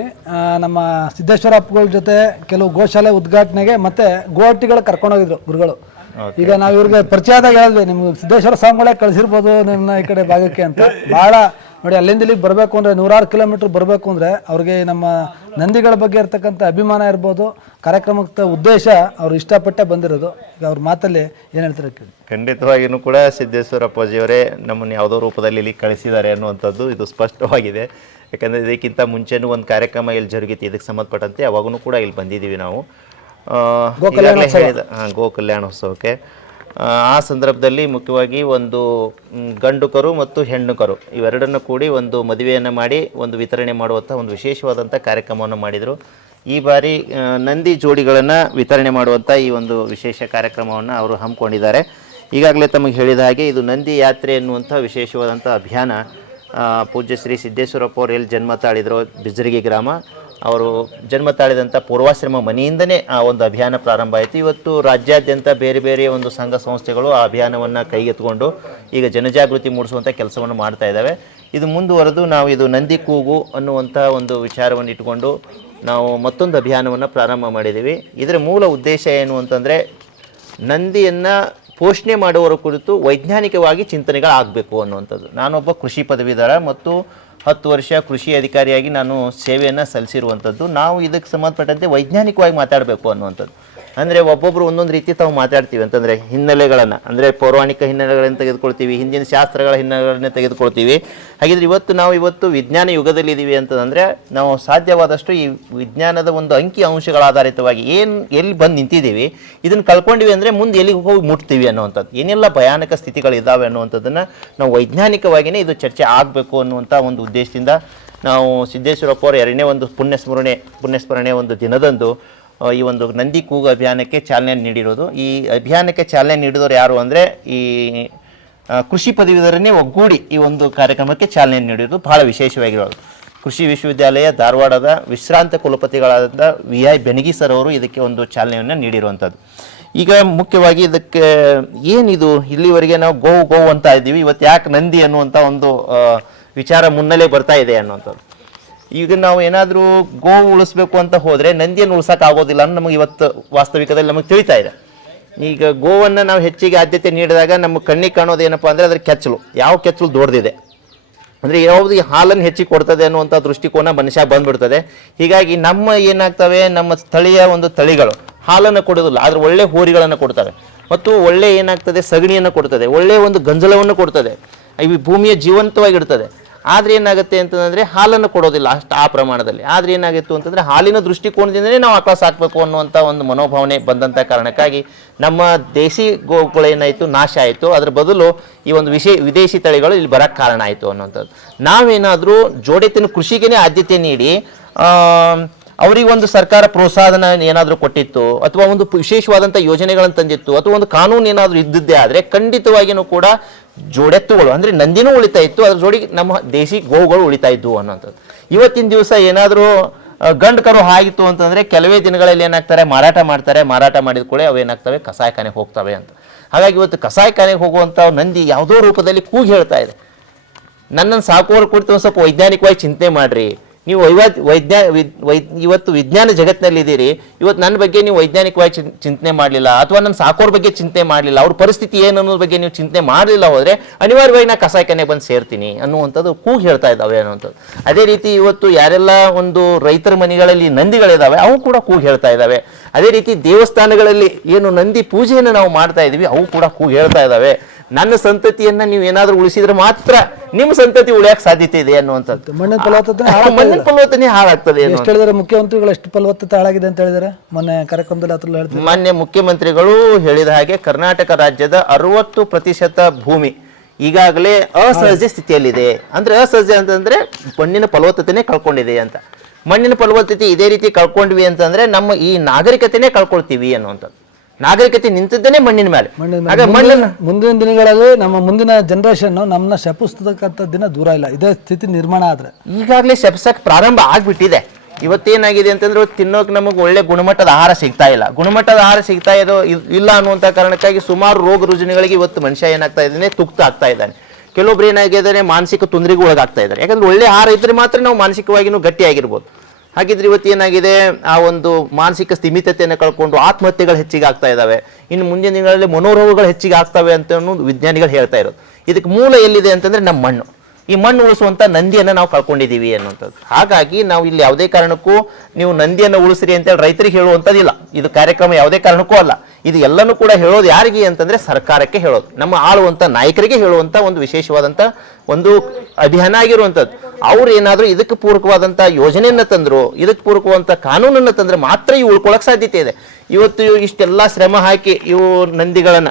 ನಮ್ಮ ಸಿದ್ದೇಶ್ವರ ಅಪ್ಪಗಳ ಜೊತೆ ಕೆಲವು ಗೋಶಾಲೆ ಉದ್ಘಾಟನೆಗೆ ಮತ್ತೆ ಗೋಟಿಗಳು ಕರ್ಕೊಂಡೋಗಿದ್ರು ಗುರುಗಳು. ಈಗ ನಾವು ಇವ್ರಿಗೆ ಪರಿಚಯ ಆದಾಗ ಹೇಳಿದ್ವಿ ನಿಮ್ಗೆ ಸಿದ್ದೇಶ್ವರ ಸ್ವಾಮಿಗಳೇ ಕಳಿಸಿರ್ಬೋದು ನಿಮ್ಮ ಈ ಕಡೆ ಭಾಗಕ್ಕೆ ಅಂತ. ಬಹಳ ನೋಡಿ ಅಲ್ಲಿಂದ ಇಲ್ಲಿಗೆ ಬರಬೇಕು ಅಂದರೆ ನೂರಾರು ಕಿಲೋಮೀಟ್ರ್ ಬರಬೇಕು ಅಂದರೆ ಅವ್ರಿಗೆ ನಮ್ಮ ನಂದಿಗಳ ಬಗ್ಗೆ ಇರ್ತಕ್ಕಂಥ ಅಭಿಮಾನ ಇರ್ಬೋದು ಕಾರ್ಯಕ್ರಮದ ಉದ್ದೇಶ ಅವ್ರು ಇಷ್ಟಪಟ್ಟೆ ಬಂದಿರೋದು. ಈಗ ಅವ್ರ ಮಾತಲ್ಲಿ ಏನು ಹೇಳ್ತಾರೆ ಕೇಳಿ. ಖಂಡಿತವಾಗಿಯೂ ಕೂಡ ಸಿದ್ದೇಶ್ವರ ಅಪ್ಪಾಜಿಯವರೇ ನಮ್ಮನ್ನು ಯಾವುದೋ ರೂಪದಲ್ಲಿ ಇಲ್ಲಿ ಕಳಿಸಿದ್ದಾರೆ ಅನ್ನುವಂಥದ್ದು ಇದು ಸ್ಪಷ್ಟವಾಗಿದೆ. ಯಾಕಂದರೆ ಇದಕ್ಕಿಂತ ಮುಂಚೆನೂ ಒಂದು ಕಾರ್ಯಕ್ರಮ ಇಲ್ಲಿ ಜರುಗಿತ್ತು ಇದಕ್ಕೆ ಸಂಬಂಧಪಟ್ಟಂತೆ ಅವಾಗೂ ಕೂಡ ಇಲ್ಲಿ ಬಂದಿದ್ದೀವಿ ನಾವು. ಈಗಾಗಲೇ ಹೇಳಿದ ಹಾಂ ಗೋ ಕಲ್ಯಾಣೋತ್ಸವಕ್ಕೆ ಆ, ಸಂದರ್ಭದಲ್ಲಿ ಮುಖ್ಯವಾಗಿ ಒಂದು ಗಂಡುಕರು ಗಂಡು ಕರು ಮತ್ತು ಹೆಣ್ಣು ಕರು ಇವೆರಡನ್ನು ಕೂಡಿ ಒಂದು ಮದುವೆಯನ್ನು ಮಾಡಿ ಒಂದು ವಿತರಣೆ ಮಾಡುವಂಥ ಒಂದು ವಿಶೇಷವಾದಂಥ ಕಾರ್ಯಕ್ರಮವನ್ನು ಮಾಡಿದರು. ಈ ಬಾರಿ ನಂದಿ ಜೋಡಿಗಳನ್ನು ವಿತರಣೆ ಮಾಡುವಂಥ ಈ ಒಂದು ವಿಶೇಷ ಕಾರ್ಯಕ್ರಮವನ್ನು ಅವರು ಹಮ್ಮಿಕೊಂಡಿದ್ದಾರೆ. ಈಗಾಗಲೇ ತಮಗೆ ಹೇಳಿದ ಹಾಗೆ ಇದು ನಂದಿ ಯಾತ್ರೆ ಎನ್ನುವಂಥ ವಿಶೇಷವಾದಂಥ ಅಭಿಯಾನ. ಪೂಜ್ಯ ಶ್ರೀ ಸಿದ್ದೇಶ್ವರಪ್ಪ ಅವರು ಎಲ್ಲಿ ಜನ್ಮ ತಾಳಿದ್ರು ಬಿಜ್ಜರಿಗೆ ಗ್ರಾಮ. ಅವರು ಜನ್ಮ ತಾಳಿದಂಥ ಪೂರ್ವಾಶ್ರಮ ಮನೆಯಿಂದನೇ ಆ ಒಂದು ಅಭಿಯಾನ ಪ್ರಾರಂಭ ಆಯಿತು. ಇವತ್ತು ರಾಜ್ಯಾದ್ಯಂತ ಬೇರೆ ಬೇರೆ ಒಂದು ಸಂಘ ಸಂಸ್ಥೆಗಳು ಆ ಅಭಿಯಾನವನ್ನು ಕೈಗೆತ್ತಿಕೊಂಡು ಈಗ ಜನಜಾಗೃತಿ ಮೂಡಿಸುವಂಥ ಕೆಲಸವನ್ನು ಮಾಡ್ತಾ ಇದ್ದಾವೆ. ಇದು ಮುಂದುವರೆದು ನಾವು ಇದು ನಂದಿ ಕೂಗು ಅನ್ನುವಂಥ ಒಂದು ವಿಚಾರವನ್ನು ಇಟ್ಟುಕೊಂಡು ನಾವು ಮತ್ತೊಂದು ಅಭಿಯಾನವನ್ನು ಪ್ರಾರಂಭ ಮಾಡಿದ್ದೀವಿ. ಇದರ ಮೂಲ ಉದ್ದೇಶ ಏನು ಅಂತಂದರೆ ನಂದಿಯನ್ನು ಪೋಷಣೆ ಮಾಡುವವರ ಕುರಿತು ವೈಜ್ಞಾನಿಕವಾಗಿ ಚಿಂತನೆಗಳಾಗಬೇಕು ಅನ್ನುವಂಥದ್ದು. ನಾನೊಬ್ಬ ಕೃಷಿ ಪದವೀಧರ ಮತ್ತು ಹತ್ತು ವರ್ಷ ಕೃಷಿ ಅಧಿಕಾರಿಯಾಗಿ ನಾನು ಸೇವೆಯನ್ನು ಸಲ್ಲಿಸಿರುವಂಥದ್ದು ನಾವು ಇದಕ್ಕೆ ಸಂಬಂಧಪಟ್ಟಂತೆ ವೈಜ್ಞಾನಿಕವಾಗಿ ಮಾತಾಡಬೇಕು ಅನ್ನುವಂಥದ್ದು. ಅಂದರೆ ಒಬ್ಬೊಬ್ಬರು ಒಂದೊಂದು ರೀತಿ ತಾವು ಮಾತಾಡ್ತೀವಿ. ಅಂತಂದರೆ ಹಿನ್ನೆಲೆಗಳನ್ನು, ಅಂದರೆ ಪೌರಾಣಿಕ ಹಿನ್ನೆಲೆಗಳನ್ನು ತೆಗೆದುಕೊಳ್ತೀವಿ, ಹಿಂದಿನ ಶಾಸ್ತ್ರಗಳ ಹಿನ್ನೆಲೆಗಳನ್ನೇ ತೆಗೆದುಕೊಳ್ತೀವಿ. ಹಾಗಿದ್ರೆ ಇವತ್ತು ನಾವು ಇವತ್ತು ವಿಜ್ಞಾನ ಯುಗದಲ್ಲಿ ಇದ್ದೀವಿ ಅಂತಂದರೆ ನಾವು ಸಾಧ್ಯವಾದಷ್ಟು ಈ ವಿಜ್ಞಾನದ ಒಂದು ಅಂಕಿ ಅಂಶಗಳ ಆಧಾರಿತವಾಗಿ ಏನು ಎಲ್ಲಿ ಬಂದು ನಿಂತಿದ್ದೀವಿ, ಇದನ್ನು ಕಳ್ಕೊಂಡಿವಿ ಅಂದರೆ ಮುಂದೆ ಎಲ್ಲಿಗೆ ಹೋಗಿ ಮುಟ್ತೀವಿ ಅನ್ನುವಂಥದ್ದು. ಏನೆಲ್ಲ ಭಯಾನಕ ಸ್ಥಿತಿಗಳಿದ್ದಾವೆ ಅನ್ನುವಂಥದ್ದನ್ನು ನಾವು ವೈಜ್ಞಾನಿಕವಾಗಿಯೇ ಇದು ಚರ್ಚೆ ಆಗಬೇಕು ಅನ್ನುವಂಥ ಒಂದು ಉದ್ದೇಶದಿಂದ ನಾವು ಸಿದ್ದೇಶ್ವರಪ್ಪ ಅವರ ಎರಡನೇ ಒಂದು ಪುಣ್ಯಸ್ಮರಣೆ ಪುಣ್ಯಸ್ಮರಣೆ ಒಂದು ದಿನದಂದು ಈ ಒಂದು ನಂದಿ ಕೂಗು ಅಭಿಯಾನಕ್ಕೆ ಚಾಲನೆ ನೀಡಿರೋದು. ಈ ಅಭಿಯಾನಕ್ಕೆ ಚಾಲನೆ ನೀಡಿದವರು ಯಾರು ಅಂದರೆ ಈ ಕೃಷಿ ಪದವೀಧರನ್ನೇ ಒಗ್ಗೂಡಿ ಈ ಒಂದು ಕಾರ್ಯಕ್ರಮಕ್ಕೆ ಚಾಲನೆ ನೀಡಿರೋದು. ಬಹಳ ವಿಶೇಷವಾಗಿರೋದು. ಕೃಷಿ ವಿಶ್ವವಿದ್ಯಾಲಯ ಧಾರವಾಡದ ವಿಶ್ರಾಂತ ಕುಲಪತಿಗಳಾದ ವಿ ಐ ಬೆನಗಿ ಸರ್ ಅವರು ಇದಕ್ಕೆ ಒಂದು ಚಾಲನೆಯನ್ನು ನೀಡಿರುವಂಥದ್ದು ಈಗ ಮುಖ್ಯವಾಗಿ ಇದಕ್ಕೆ ಏನಿದು? ಇಲ್ಲಿವರೆಗೆ ನಾವು ಗೋವು ಗೋವು ಅಂತ ಇದ್ದೀವಿ. ಇವತ್ತು ಯಾಕೆ ನಂದಿ ಅನ್ನುವಂಥ ಒಂದು ವಿಚಾರ ಮುನ್ನೆಲೆ ಬರ್ತಾ ಇದೆ ಅನ್ನುವಂಥದ್ದು. ಈಗ ನಾವು ಏನಾದರೂ ಗೋವು ಉಳಿಸ್ಬೇಕು ಅಂತ ಹೋದರೆ ನಂದಿಯನ್ನು ಉಳ್ಸಕ್ಕೆ ಆಗೋದಿಲ್ಲ ಅನ್ನೋ ನಮಗೆ ಇವತ್ತು ವಾಸ್ತವಿಕದಲ್ಲಿ ನಮಗೆ ತಿಳಿತಾ ಇದೆ. ಈಗ ಗೋವನ್ನು ನಾವು ಹೆಚ್ಚಿಗೆ ಆದ್ಯತೆ ನೀಡಿದಾಗ ನಮ್ಮ ಕಣ್ಣಿಗೆ ಕಾಣೋದು ಏನಪ್ಪ ಅಂದರೆ ಅದರ ಕೆಚ್ಚಲು. ಯಾವ ಕೆಚ್ಚಲು ದೊಡ್ಡದಿದೆ. ಅಂದರೆ ಯಾವುದು ಹಾಲನ್ನು ಹೆಚ್ಚಿಗೆ ಕೊಡ್ತದೆ ಅನ್ನುವಂಥ ದೃಷ್ಟಿಕೋನ ಮನುಷ್ಯ ಬಂದುಬಿಡ್ತದೆ. ಹೀಗಾಗಿ ನಮ್ಮ ಏನಾಗ್ತವೆ, ನಮ್ಮ ಸ್ಥಳೀಯ ಒಂದು ತಳಿಗಳು ಹಾಲನ್ನು ಕೊಡೋದಿಲ್ಲ, ಆದರೆ ಒಳ್ಳೆ ಹೋರಿಗಳನ್ನು ಕೊಡ್ತವೆ. ಮತ್ತು ಒಳ್ಳೆ ಏನಾಗ್ತದೆ, ಸಗಣಿಯನ್ನು ಕೊಡ್ತದೆ ಒಳ್ಳೆಯ ಒಂದು ಗಂಜಲವನ್ನು ಕೊಡ್ತದೆ. ಇವು ಭೂಮಿಯ ಜೀವಂತವಾಗಿಡ್ತದೆ ಆದ್ರೆ ಏನಾಗುತ್ತೆ ಅಂತಂದ್ರೆ ಹಾಲನ್ನು ಕೊಡೋದಿಲ್ಲ ಅಷ್ಟು ಆ ಪ್ರಮಾಣದಲ್ಲಿ. ಆದರೆ ಏನಾಗಿತ್ತು ಅಂತಂದ್ರೆ ಹಾಲಿನ ದೃಷ್ಟಿಕೋನದಿಂದಲೇ ನಾವು ಆಕಳ ಸಾಕಬೇಕು ಅನ್ನುವಂಥ ಒಂದು ಮನೋಭಾವನೆ ಬಂದಂಥ ಕಾರಣಕ್ಕಾಗಿ ನಮ್ಮ ದೇಸಿ ಗೋಗಳೇನಾಯಿತು ನಾಶ ಆಯಿತು. ಅದ್ರ ಬದಲು ಈ ಒಂದು ವಿಶೇ, ವಿದೇಶಿ ತಳಿಗಳು ಇಲ್ಲಿ ಬರಕ್ಕೆ ಕಾರಣ ಆಯಿತು ಅನ್ನುವಂಥದ್ದು. ನಾವೇನಾದರೂ ಜೋಡೆತಿನ ಕೃಷಿಗೇ ಆದ್ಯತೆ ನೀಡಿ ಅವರಿಗೆ ಒಂದು ಸರ್ಕಾರ ಪ್ರೋತ್ಸಾಹನ ಏನಾದರೂ ಕೊಟ್ಟಿತ್ತು, ಅಥವಾ ಒಂದು ವಿಶೇಷವಾದಂಥ ಯೋಜನೆಗಳನ್ನು ತಂದಿತ್ತು, ಅಥವಾ ಒಂದು ಕಾನೂನು ಏನಾದರೂ ಇದ್ದಿದ್ದೇ ಆದರೆ ಖಂಡಿತವಾಗಿಯೂ ಕೂಡ ಜೋಡೆತ್ತುಗಳು, ಅಂದರೆ ನಂದಿನೂ ಉಳಿತಾ ಇತ್ತು, ಅದ್ರ ಜೋಡಿಗೆ ನಮ್ಮ ದೇಶಿ ಗೋವುಗಳು ಉಳಿತಾ ಇದ್ವು ಅನ್ನೋಂಥದ್ದು. ಇವತ್ತಿನ ದಿವಸ ಏನಾದರೂ ಗಂಡು ಕರು ಆಗಿತ್ತು ಅಂತಂದರೆ ಕೆಲವೇ ದಿನಗಳಲ್ಲಿ ಏನಾಗ್ತಾರೆ, ಮಾರಾಟ ಮಾಡ್ತಾರೆ, ಮಾರಾಟ ಮಾಡಿದ ಕೂಡ ಅವು ಏನಾಗ್ತವೆ ಕಸಾಯಖಾನೆಗೆ ಹೋಗ್ತವೆ ಅಂತ. ಹಾಗಾಗಿ ಇವತ್ತು ಕಸಾಯಖಾನೆಗೆ ಹೋಗುವಂಥ ನಂದಿ ಯಾವುದೋ ರೂಪದಲ್ಲಿ ಕೂಗಿ ಹೇಳ್ತಾ ಇದೆ. ನನ್ನನ್ನು ಸಾಕುವವರು ಕುರಿತು ಒಂದು ಸ್ವಲ್ಪ ವೈಜ್ಞಾನಿಕವಾಗಿ ಚಿಂತೆ ಮಾಡ್ರಿ. ನೀವು ವೈವಾದ್ ವೈಜ್ಞಾ ವೈ ಇವತ್ತು ವಿಜ್ಞಾನ ಜಗತ್ತಿನಲ್ಲಿ ಇದ್ದೀರಿ ಇವತ್ತು ನನ್ನ ಬಗ್ಗೆ ನೀವು ವೈಜ್ಞಾನಿಕವಾಗಿ ಚಿಂತನೆ ಮಾಡಲಿಲ್ಲ, ಅಥವಾ ನನ್ನ ಸಾಕೋರ ಬಗ್ಗೆ ಚಿಂತೆ ಮಾಡಲಿಲ್ಲ, ಅವ್ರ ಪರಿಸ್ಥಿತಿ ಏನು ಅನ್ನೋದ್ರ ಬಗ್ಗೆ ನೀವು ಚಿಂತೆ ಮಾಡಲಿಲ್ಲ ಹೋದರೆ ಅನಿವಾರ್ಯವಾಗಿ ನಾ ಕಸಾಯಕನೆ ಬಂದು ಸೇರ್ತೀನಿ ಅನ್ನುವಂಥದ್ದು ಕೂಗಿ ಹೇಳ್ತಾ ಇದ್ದಾವೆ ಅನ್ನುವಂಥದ್ದು. ಅದೇ ರೀತಿ ಇವತ್ತು ಯಾರೆಲ್ಲ ಒಂದು ರೈತರ ಮನೆಗಳಲ್ಲಿ ನಂದಿಗಳಿದ್ದಾವೆ ಅವು ಕೂಡ ಕೂಗಿ ಹೇಳ್ತಾ ಇದ್ದಾವೆ. ಅದೇ ರೀತಿ ದೇವಸ್ಥಾನಗಳಲ್ಲಿ ಏನು ನಂದಿ ಪೂಜೆಯನ್ನು ನಾವು ಮಾಡ್ತಾ ಇದ್ದೀವಿ, ಅವು ಕೂಡ ಕೂಗಿ ಹೇಳ್ತಾ ಇದ್ದಾವೆ. ನನ್ನ ಸಂತತಿಯನ್ನ ನೀವು ಏನಾದರೂ ಉಳಿಸಿದ್ರೆ ಮಾತ್ರ ನಿಮ್ಮ ಸಂತತಿ ಉಳಿಯಕ್ಕೆ ಸಾಧ್ಯತೆ ಇದೆ ಅನ್ನುವಂಥದ್ದು. ಮಣ್ಣಿನ ಫಲವತ್ತತೆ ಮಣ್ಣಿನ ಫಲವತ್ತನೆ ಹಾಳಾಗ್ತದೆ ಎಷ್ಟು ಅನ್ನುವಂಥದ್ದು. ಹೇಳಿದಾರೆ ಮುಖ್ಯಮಂತ್ರಿಗಳು ಎಷ್ಟು ಫಲವತ್ತತೆ ಹಾಳಾಗಿದೆ ಅಂತ ಹೇಳಿದ್ರೆ? ಮೊನ್ನೆ ಕಾರ್ಯಕ್ರಮದಲ್ಲಿ ಅದ್ರಲ್ಲಿ ಹೇಳ್ತಾರೆ ಮಾನ್ಯ ಮುಖ್ಯಮಂತ್ರಿಗಳು ಹೇಳಿದ ಹಾಗೆ ಕರ್ನಾಟಕ ರಾಜ್ಯದ ಅರವತ್ತು ಪ್ರತಿಶತ ಭೂಮಿ ಈಗಾಗಲೇ ಅಸಹಜ ಸ್ಥಿತಿಯಲ್ಲಿದೆ. ಅಂದ್ರೆ ಅಸಹಜ ಅಂತಂದ್ರೆ ಮಣ್ಣಿನ ಫಲವತ್ತತೆನೇ ಕಳ್ಕೊಂಡಿದೆ ಅಂತ. ಮಣ್ಣಿನ ಫಲವತ್ತತೆ ಇದೇ ರೀತಿ ಕಳ್ಕೊಂಡ್ವಿ ಅಂತಂದ್ರೆ ನಮ್ಮ ಈ ನಾಗರಿಕತೆನೇ ಕಳ್ಕೊಳ್ತೀವಿ ಅನ್ನುವಂಥದ್ದು. ನಾಗರಿಕತೆ ನಿಂತಿದ್ದೇನೆ ಮಣ್ಣಿನ ಮೇಲೆ. ಹಾಗೆ. ಮುಂದಿನ- ದಿನಗಳಲ್ಲಿ ನಮ್ಮ ಮುಂದಿನ ಜನರೇಷನ್ ನಮ್ಮನ್ನ ಶಪಿಸ್ತಕ್ಕಂಥ ದಿನ ದೂರ ಇಲ್ಲ. ಇದೇ ಸ್ಥಿತಿ ನಿರ್ಮಾಣ ಆದ್ರೆ. ಈಗಾಗಲೇ ಶಪಿಸಕ್ ಪ್ರಾರಂಭ ಆಗ್ಬಿಟ್ಟಿದೆ. ಇವತ್ತೇನಾಗಿದೆ ಅಂತಂದ್ರೆ ತಿನ್ನೋಕೆ ನಮಗೆ ಒಳ್ಳೆ ಗುಣಮಟ್ಟದ ಆಹಾರ ಸಿಗ್ತಾ ಇಲ್ಲ. ಗುಣಮಟ್ಟದ ಆಹಾರ ಸಿಗ್ತಾ ಇದೋ ಇಲ್- ಇಲ್ಲ ಅನ್ನುವಂಥ ಕಾರಣಕ್ಕಾಗಿ ಸುಮಾರು ರೋಗ ರುಜಿನಗಳಿಗೆ ಇವತ್ತು ಮನುಷ್ಯ ಏನಾಗ್ತಾ ಇದ್ದಾನೆ? ತುಕ್ತ ಆಗ್ತಾ ಇದ್ದಾನೆ. ಕೆಲವೊಬ್ರು ಏನಾಗಿದ್ದಾರೆ? ಮಾನಸಿಕ ತೊಂದರೆಗೆ ಒಳಗಾಗ್ತಾ ಇದ್ದಾರೆ. ಯಾಕಂದ್ರೆ ಒಳ್ಳೆ ಆಹಾರ ಇದ್ರೆ ಮಾತ್ರ ನಾವು ಮಾನಸಿಕವಾಗಿನೂ ಗಟ್ಟಿಯಾಗಿರ್ಬೋದು. ಹಾಗಿದ್ರೆ ಇವತ್ತು ಏನಾಗಿದೆ? ಆ ಒಂದು ಮಾನಸಿಕ ಸ್ಥಿಮಿತತೆಯನ್ನು ಕಳ್ಕೊಂಡು ಆತ್ಮಹತ್ಯೆಗಳು ಹೆಚ್ಚಿಗೆ ಆಗ್ತಾ ಇದ್ದಾವೆ ಇನ್ನು ಮುಂದಿನ ದಿನಗಳಲ್ಲಿ ಮನೋರೋಗಗಳು ಹೆಚ್ಚಿಗೆ ಆಗ್ತವೆ ಅಂತ ವಿಜ್ಞಾನಿಗಳು ಹೇಳ್ತಾ ಇರೋದು. ಇದಕ್ಕೆ ಮೂಲ ಎಲ್ಲಿದೆ ಅಂತಂದ್ರೆ ನಮ್ಮ ಮಣ್ಣು. ಈ ಮಣ್ಣು ಉಳಿಸುವಂಥ ನಂದಿಯನ್ನು ನಾವು ಕಳ್ಕೊಂಡಿದ್ದೀವಿ ಅನ್ನುವಂಥದ್ದು. ಹಾಗಾಗಿ ನಾವು ಇಲ್ಲಿ ಯಾವುದೇ ಕಾರಣಕ್ಕೂ ನೀವು ನಂದಿಯನ್ನು ಉಳಿಸ್ರಿ ಅಂತೇಳಿ ರೈತರಿಗೆ ಹೇಳುವಂಥದ್ದಿಲ್ಲ. ಇದು ಕಾರ್ಯಕ್ರಮ ಯಾವುದೇ ಕಾರಣಕ್ಕೂ ಅಲ್ಲ. ಇದು ಎಲ್ಲನೂ ಕೂಡ ಹೇಳೋದು ಯಾರಿಗೆ ಅಂತಂದ್ರೆ ಸರ್ಕಾರಕ್ಕೆ ಹೇಳೋದು. ನಮ್ಮ ಆಳುವಂಥ ನಾಯಕರಿಗೆ ಹೇಳುವಂತ ಒಂದು ವಿಶೇಷವಾದಂತ ಒಂದು ಅಭಿಯಾನ ಆಗಿರುವಂಥದ್ದು. ಅವ್ರು ಏನಾದರೂ ಇದಕ್ಕೆ ಪೂರಕವಾದಂಥ ಯೋಜನೆಯನ್ನ ತಂದರು, ಇದಕ್ಕೆ ಪೂರಕವಾದಂಥ ಕಾನೂನನ್ನು ತಂದ್ರೆ ಮಾತ್ರ ಇವು ಉಳ್ಕೊಳಕ್ ಸಾಧ್ಯತೆ ಇದೆ. ಇವತ್ತು ಇಷ್ಟೆಲ್ಲ ಶ್ರಮ ಹಾಕಿ ಇವು ನಂದಿಗಳನ್ನ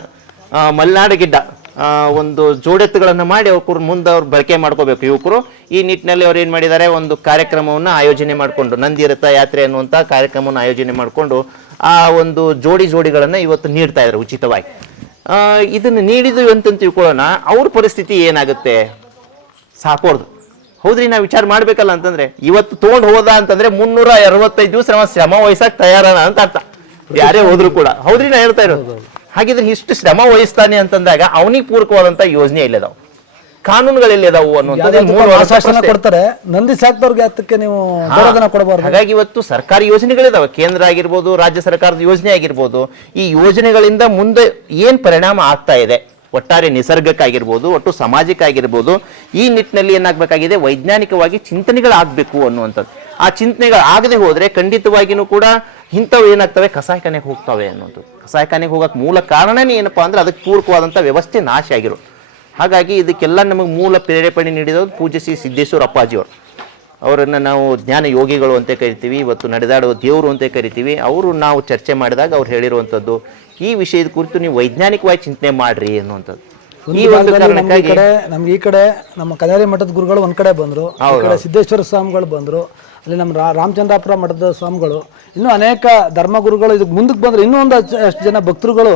ಮಲ್ನಾಡು ಗಿಡ್ಡ ಒಂದು ಜೋಡೆತ್ತುಗಳನ್ನು ಮಾಡಿ ಅವ್ರ ಮುಂದೆ ಅವ್ರು ಬಳಕೆ ಮಾಡ್ಕೋಬೇಕು. ಯುವಕರು ಈ ನಿಟ್ಟಿನಲ್ಲಿ ಅವ್ರು ಏನು ಮಾಡಿದ್ದಾರೆ ಒಂದು ಕಾರ್ಯಕ್ರಮವನ್ನು ಆಯೋಜನೆ ಮಾಡಿಕೊಂಡು ನಂದಿ ರಥ ಯಾತ್ರೆ ಅನ್ನುವಂಥ ಕಾರ್ಯಕ್ರಮವನ್ನು ಆಯೋಜನೆ ಮಾಡಿಕೊಂಡು ಆ ಒಂದು ಜೋಡಿ ಜೋಡಿಗಳನ್ನು ಇವತ್ತು ನೀಡ್ತಾ ಇದ್ದಾರೆ ಉಚಿತವಾಗಿ. ಇದನ್ನು ನೀಡಿದ್ವಿ ಅಂತ ತಿಳ್ಕೊಳ್ಳೋಣ. ಅವ್ರ ಪರಿಸ್ಥಿತಿ ಏನಾಗುತ್ತೆ? ಸಾಕೋರ್ದು. ಹೌದ್ರಿ, ನಾವು ವಿಚಾರ ಮಾಡ್ಬೇಕಲ್ಲ ಅಂತಂದ್ರೆ, ಇವತ್ತು ತೊಗೊಂಡು ಹೋದ ಅಂತಂದ್ರೆ ಮುನ್ನೂರ ಅರವತ್ತೈದು ದಿವಸ ಶ್ರಮ ವಹಿಸಕ್ ತಯಾರಣ ಅಂತ ಅರ್ಥ. ಯಾರೇ ಹೋದ್ರು ಕೂಡ. ಹೌದ್ರಿ, ನಾ ಹೇಳ್ತಾ ಇರೋದು. ಹಾಗಿದ್ರೆ ಇಷ್ಟು ಶ್ರಮ ವಹಿಸ್ತಾನೆ ಅಂತಂದಾಗ ಅವನಿಗೆ ಪೂರಕವಾದಂತ ಯೋಜನೆ ಇಲ್ಲದಾವ್ ಕಾನೂನುಗಳು ಎಲ್ಲಿದಾವು ಅನ್ನುವಂಥದ್ದು ಯಾವ್ದಾದ್ರು ಮೂರು ವರ್ಷ ಆಶ್ವಾಸನೆ ಕೊಡ್ತಾರೆ. ನಂದಿ ಸಾಕ್ದವ್ರಿಗೆ ನೀವು ಕೊಡಬಾರ್ದು. ಹಾಗಾಗಿ ಇವತ್ತು ಸರ್ಕಾರಿ ಯೋಜನೆಗಳಿದಾವೆ. ಕೇಂದ್ರ ಆಗಿರ್ಬೋದು ರಾಜ್ಯ ಸರ್ಕಾರದ ಯೋಜನೆ ಆಗಿರ್ಬೋದು. ಈ ಯೋಜನೆಗಳಿಂದ ಮುಂದೆ ಏನ್ ಪರಿಣಾಮ ಆಗ್ತಾ ಇದೆ? ಒಟ್ಟಾರೆ ನಿಸರ್ಗಕ್ಕಾಗಿರ್ಬೋದು ಒಟ್ಟು ಸಮಾಜಕ್ಕಾಗಿರ್ಬೋದು ಈ ನಿಟ್ಟಿನಲ್ಲಿ ಏನಾಗಬೇಕಾಗಿದೆ? ವೈಜ್ಞಾನಿಕವಾಗಿ ಚಿಂತನೆಗಳಾಗಬೇಕು ಅನ್ನುವಂಥದ್ದು. ಆ ಚಿಂತನೆಗಳಾಗದೆ ಹೋದ್ರೆ ಖಂಡಿತವಾಗಿನೂ ಕೂಡ ಇಂಥವು ಏನಾಗ್ತವೆ? ಕಸಾಯಖಾನೆಗೆ ಹೋಗ್ತವೆ ಅನ್ನೋದು ಕಸಾಯಖಾನೆಗೆ ಹೋಗೋಕ್ಕೆ ಮೂಲ ಕಾರಣನೇ ಏನಪ್ಪ ಅಂದ್ರೆ ಅದಕ್ಕೆ ಪೂರಕವಾದಂಥ ವ್ಯವಸ್ಥೆ ನಾಶ ಆಗಿರೋ ಹಾಗಾಗಿ ಇದಕ್ಕೆಲ್ಲ ನಮಗೆ ಮೂಲ ಪ್ರೇರೇಪಣೆ ನೀಡಿದವರು ಪೂಜೆ ಶ್ರೀ ಸಿದ್ದೇಶ್ವರ ಅಪ್ಪಾಜಿಯವರು. ಅವರನ್ನು ನಾವು ಜ್ಞಾನ ಯೋಗಿಗಳು ಅಂತ ಕರಿತೀವಿ ಇವತ್ತು ನಡೆದಾಡುವ ದೇವರು ಅಂತ ಕರಿತೀವಿ. ಅವರು ನಾವು ಚರ್ಚೆ ಮಾಡಿದಾಗ ಅವ್ರು ಹೇಳಿರುವಂಥದ್ದು ಈ ವಿಷಯದ ಕುರಿತು ನೀವು ವೈಜ್ಞಾನಿಕವಾಗಿ ಚಿಂತನೆ ಮಾಡ್ರಿ ಅನ್ನುವಂಥದ್ದು. ಈ ಒಂದು ಕಾರಣಕ್ಕಾಗಿ ಕಡೆ ನಮ್ಗೆ ಈ ಕಡೆ ನಮ್ಮ ಕದಾರಿ ಮಠದ ಗುರುಗಳು ಒಂದ್ ಕಡೆ ಬಂದ್ರು ಸಿದ್ದೇಶ್ವರ ಸ್ವಾಮಿಗಳು ಬಂದ್ರು. ಅಲ್ಲಿ ನಮ್ಮ ರಾಮಚಂದ್ರಾಪುರ ಮಠದ ಸ್ವಾಮಿಗಳು. ಇನ್ನೂ ಅನೇಕ ಧರ್ಮಗುರುಗಳು ಇದಕ್ಕೆ ಮುಂದಕ್ಕೆ ಬಂದರೆ ಇನ್ನೂ ಒಂದು ಅಷ್ಟು ಜನ ಭಕ್ತರುಗಳು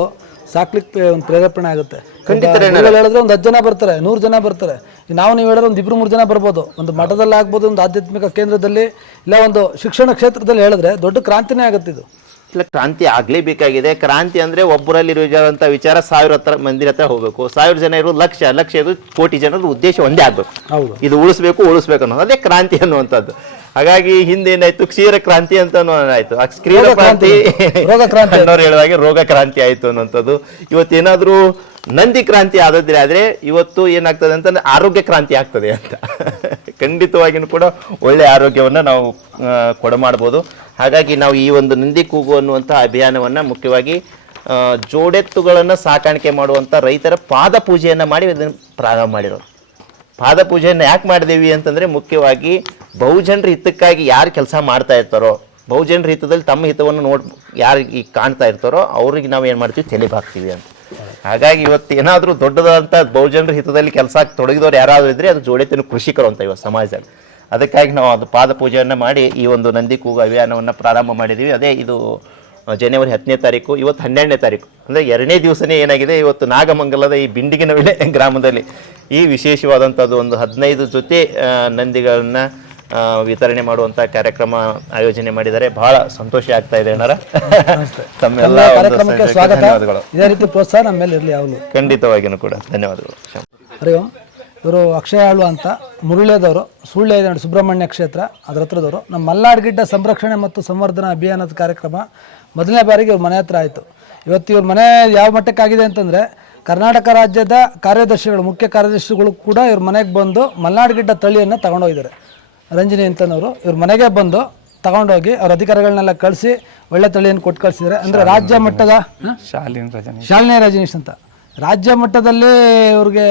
ಸಾಕ್ಲಿಕ್ಕೆ ಒಂದು ಪ್ರೇರೇಪಣೆ ಆಗುತ್ತೆ. ಖಂಡಿತ ಹೇಳಿದ್ರೆ ಒಂದು ಹತ್ತು ಜನ ಬರ್ತಾರೆ ನೂರು ಜನ ಬರ್ತಾರೆ. ನಾವು ನೀವು ಹೇಳಿದ್ರೆ ಒಂದು ಇಬ್ಬರು ಮೂರು ಜನ ಬರ್ಬೋದು. ಒಂದು ಮಠದಲ್ಲಿ ಆಗ್ಬೋದು ಒಂದು ಆಧ್ಯಾತ್ಮಿಕ ಕೇಂದ್ರದಲ್ಲಿ ಇಲ್ಲ ಒಂದು ಶಿಕ್ಷಣ ಕ್ಷೇತ್ರದಲ್ಲಿ ಹೇಳಿದ್ರೆ ದೊಡ್ಡ ಕ್ರಾಂತಿನೇ ಆಗುತ್ತೆ ಇದು. ಇಲ್ಲ ಕ್ರಾಂತಿ ಆಗಲೇಬೇಕಾಗಿದೆ. ಕ್ರಾಂತಿ ಅಂದರೆ ಒಬ್ಬರಲ್ಲಿ ಇರುವಂಥ ವಿಚಾರ ಸಾವಿರ ಹತ್ರ ಮಂದಿರ ಹತ್ರ ಹೋಗಬೇಕು. ಸಾವಿರ ಜನ ಇರು ಲಕ್ಷ ಲಕ್ಷ ಇದು ಕೋಟಿ ಜನರ ಉದ್ದೇಶ ಒಂದೇ ಆಗಬೇಕು. ಹೌದು. ಇದು ಉಳಿಸ್ಬೇಕು ಉಳಿಸ್ಬೇಕು ಅನ್ನೋದು. ಅದೇ ಕ್ರಾಂತಿ ಅನ್ನುವಂಥದ್ದು. ಹಾಗಾಗಿ ಹಿಂದೆ ಏನಾಯ್ತು? ಕ್ಷೀರ ಕ್ರಾಂತಿ ಅಂತ ಆಯ್ತು ಆ ಕ್ಷೀರ ಕ್ರಾಂತಿ. ಅನ್ನೋರು ಹೇಳಿದಾಗೆ ರೋಗ ಕ್ರಾಂತಿ ಆಯ್ತು ಅನ್ನುವಂಥದ್ದು. ಇವತ್ತೇನಾದ್ರೂ ನಂದಿ ಕ್ರಾಂತಿ ಆದದ್ರೆ ಆದ್ರೆ ಇವತ್ತು ಏನಾಗ್ತದೆ ಅಂತಂದ್ರೆ ಆರೋಗ್ಯ ಕ್ರಾಂತಿ ಆಗ್ತದೆ ಅಂತ. ಖಂಡಿತವಾಗಿಯೂ ಕೂಡ ಒಳ್ಳೆ ಆರೋಗ್ಯವನ್ನ ನಾವು ಕೊಡ ಕೊಡಮಾಡ್ಬೋದು. ಹಾಗಾಗಿ ನಾವು ಈ ಒಂದು ನಂದಿ ಕೂಗು ಅನ್ನುವಂಥ ಅಭಿಯಾನವನ್ನ ಮುಖ್ಯವಾಗಿ ಜೋಡೆತ್ತುಗಳನ್ನು ಸಾಕಾಣಿಕೆ ಮಾಡುವಂಥ ರೈತರ ಪಾದ ಪೂಜೆಯನ್ನು ಮಾಡಿ ಇದನ್ನು ಪ್ರಾರಂಭ ಮಾಡಿರೋದು ಪಾದ ಪೂಜೆಯನ್ನು ಯಾಕೆ ಮಾಡಿದೀವಿ ಅಂತಂದ್ರೆ ಮುಖ್ಯವಾಗಿ ಬಹುಜನರ ಹಿತಕ್ಕಾಗಿ ಯಾರು ಕೆಲಸ ಮಾಡ್ತಾ ಇರ್ತಾರೋ, ಬಹುಜನರ ಹಿತದಲ್ಲಿ ತಮ್ಮ ಹಿತವನ್ನು ನೋಡ್, ಯಾರು ಈಗ ಕಾಣ್ತಾ ಇರ್ತಾರೋ ಅವ್ರಿಗೆ ನಾವು ಏನು ಮಾಡ್ತೀವಿ, ತೆಲೆ ಹಾಕ್ತೀವಿ ಅಂತ. ಹಾಗಾಗಿ ಇವತ್ತು ಏನಾದರೂ ದೊಡ್ಡದಾದಂಥ ಬಹುಜನರ ಹಿತದಲ್ಲಿ ಕೆಲಸ ತೊಡಗಿದವ್ರು ಯಾರಾದರೂ ಇದ್ರೆ ಅದು ಜೋಡೆತನ ಕೃಷಿಕರು ಅಂತ ಇವತ್ತು ಸಮಾಜದಲ್ಲಿ. ಅದಕ್ಕಾಗಿ ನಾವು ಅದು ಪಾದ ಪೂಜೆಯನ್ನು ಮಾಡಿ ಈ ಒಂದು ನಂದಿ ಕೂಗು ಅಭಿಯಾನವನ್ನು ಪ್ರಾರಂಭ ಮಾಡಿದ್ದೀವಿ ಅದೇ ಇದು ಜನವರಿ ಹತ್ತನೇ ತಾರೀಕು, ಇವತ್ತು ಹನ್ನೆರಡನೇ ತಾರೀಕು. ಅಂದರೆ ಎರಡನೇ ದಿವಸನೇ ಏನಾಗಿದೆ, ಇವತ್ತು ನಾಗಮಂಗಲದ ಈ ಬಿಂಡಿಗಿನ ವೇಳೆ ಗ್ರಾಮದಲ್ಲಿ ಈ ವಿಶೇಷವಾದಂಥದ್ದು ಒಂದು ಹದಿನೈದು ಜೊತೆ ನಂದಿಗಳನ್ನು ವಿತರಣೆ ಮಾಡುವಂತ ಕಾರ್ಯಕ್ರಮ ಆಯೋಜನೆ ಮಾಡಿದರೆ ಬಹಳ ಸಂತೋಷ ಆಗ್ತಾ ಇದೆ ಅಣ್ಣಾರ. ತಮ್ಮೆಲ್ಲ ಕಾರ್ಯಕ್ರಮಕ್ಕೆ ಸ್ವಾಗತ. ಇದೇ ರೀತಿ ಪ್ರೋತ್ಸಾಹ ನಮ್ಮ ಮೇಲೆ ಇರಲಿ ಯಾವಾಗಲೂ. ಖಂಡಿತವಾಗಿಯೂ ಕೂಡ. ಧನ್ಯವಾದಗಳು. ಹರಿ ಓಂ ಇವರು ಅಕ್ಷಯ ಆಳ್ವ ಅಂತ ಮುರುಳೇದವರು ಸುಳ್ಳೇ ಇದೆ ನೋಡಿ ಸುಬ್ರಹ್ಮಣ್ಯ ಕ್ಷೇತ್ರ ಅದ್ರ ಹತ್ರದವರು. ನಮ್ಮ ಮಲ್ನಾಡ್ ಗಿಡ್ಡ ಸಂರಕ್ಷಣೆ ಮತ್ತು ಸಂವರ್ಧನಾ ಅಭಿಯಾನದ ಕಾರ್ಯಕ್ರಮ ಮೊದಲನೇ ಬಾರಿಗೆ ಇವ್ರ ಮನೆ ಹತ್ರ ಆಯಿತು. ಇವತ್ತು ಇವ್ರ ಮನೆ ಯಾವ ಮಟ್ಟಕ್ಕಾಗಿದೆ ಅಂತಂದರೆ ಕರ್ನಾಟಕ ರಾಜ್ಯದ ಕಾರ್ಯದರ್ಶಿಗಳು ಮುಖ್ಯ ಕಾರ್ಯದರ್ಶಿಗಳು ಕೂಡ ಇವ್ರ ಮನೆಗೆ ಬಂದು ಮಲ್ನಾಡ್ ಗಿಡ್ಡ ತಳಿಯನ್ನು ತಗೊಂಡೋಗಿದ್ದಾರೆ. ರಂಜಿನಿ ಅಂತನವರು ಇವ್ರ ಮನೆಗೆ ಬಂದು ತಗೊಂಡೋಗಿ ಅವ್ರ ಅಧಿಕಾರಿಗಳನ್ನೆಲ್ಲ ಕಳಿಸಿ ಒಳ್ಳೆ ತಳಿಯನ್ನು ಕೊಟ್ಟು ಕಳಿಸಿದ್ರೆ. ಅಂದರೆ ರಾಜ್ಯ ಮಟ್ಟದ ಶಾಲಿನ ಶಾಲಿನ್ ರಜನಿ ಶಾಲಿನಿ ರಜನೀಶ್ ಅಂತ. ರಾಜ್ಯ ಮಟ್ಟದಲ್ಲಿ ಇವ್ರಿಗೆ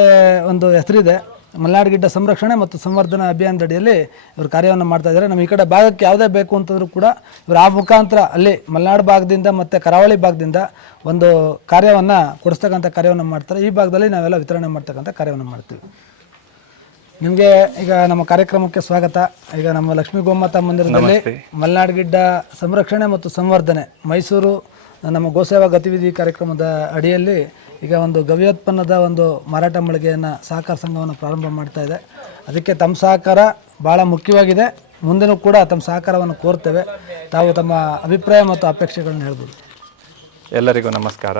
ಒಂದು ಹೆಸರಿದೆ. ಮಲೆನಾಡು ಗಿಡ್ಡ ಸಂರಕ್ಷಣೆ ಮತ್ತು ಸಂವರ್ಧನಾ ಅಭಿಯಾನದಡಿಯಲ್ಲಿ ಇವರು ಕಾರ್ಯವನ್ನು ಮಾಡ್ತಾ ಇದ್ದಾರೆ ನಮ್ಮ ಈ ಕಡೆ ಭಾಗಕ್ಕೆ ಯಾವುದೇ ಬೇಕು ಅಂತಂದ್ರೂ ಕೂಡ ಇವರು ಆ ಮುಖಾಂತರ ಅಲ್ಲಿ ಮಲೆನಾಡು ಭಾಗದಿಂದ ಮತ್ತು ಕರಾವಳಿ ಭಾಗದಿಂದ ಒಂದು ಕಾರ್ಯವನ್ನು ಕೊಡಿಸ್ತಕ್ಕಂಥ ಕಾರ್ಯವನ್ನು ಮಾಡ್ತಾರೆ. ಈ ಭಾಗದಲ್ಲಿ ನಾವೆಲ್ಲ ವಿತರಣೆ ಮಾಡ್ತಕ್ಕಂಥ ಕಾರ್ಯವನ್ನು ಮಾಡ್ತೀವಿ. ನಿಮಗೆ ಈಗ ನಮ್ಮ ಕಾರ್ಯಕ್ರಮಕ್ಕೆ ಸ್ವಾಗತ. ಈಗ ನಮ್ಮ ಲಕ್ಷ್ಮೀ ಗೋಮಾತಾ ಮಂದಿರದಲ್ಲಿ ಮಲೆನಾಡು ಗಿಡ್ಡ ಸಂರಕ್ಷಣೆ ಮತ್ತು ಸಂವರ್ಧನೆ ಮೈಸೂರು ನಮ್ಮ ಗೋಸೇವಾ ಗತಿವಿಧಿ ಕಾರ್ಯಕ್ರಮದ ಅಡಿಯಲ್ಲಿ ಈಗ ಒಂದು ಗವ್ಯೋತ್ಪನ್ನದ ಒಂದು ಮಾರಾಟ ಮಳಿಗೆಯನ್ನು ಸಹಕಾರ ಸಂಘವನ್ನು ಪ್ರಾರಂಭ ಮಾಡ್ತಾ ಇದೆ. ಅದಕ್ಕೆ ತಮ್ಮ ಸಹಕಾರ ಭಾಳ ಮುಖ್ಯವಾಗಿದೆ. ಮುಂದೆನೂ ಕೂಡ ತಮ್ಮ ಸಹಕಾರವನ್ನು ಕೋರ್ತೇವೆ. ತಾವು ತಮ್ಮ ಅಭಿಪ್ರಾಯ ಮತ್ತು ಅಪೇಕ್ಷೆಗಳನ್ನು ಹೇಳ್ಬೋದು. ಎಲ್ಲರಿಗೂ ನಮಸ್ಕಾರ.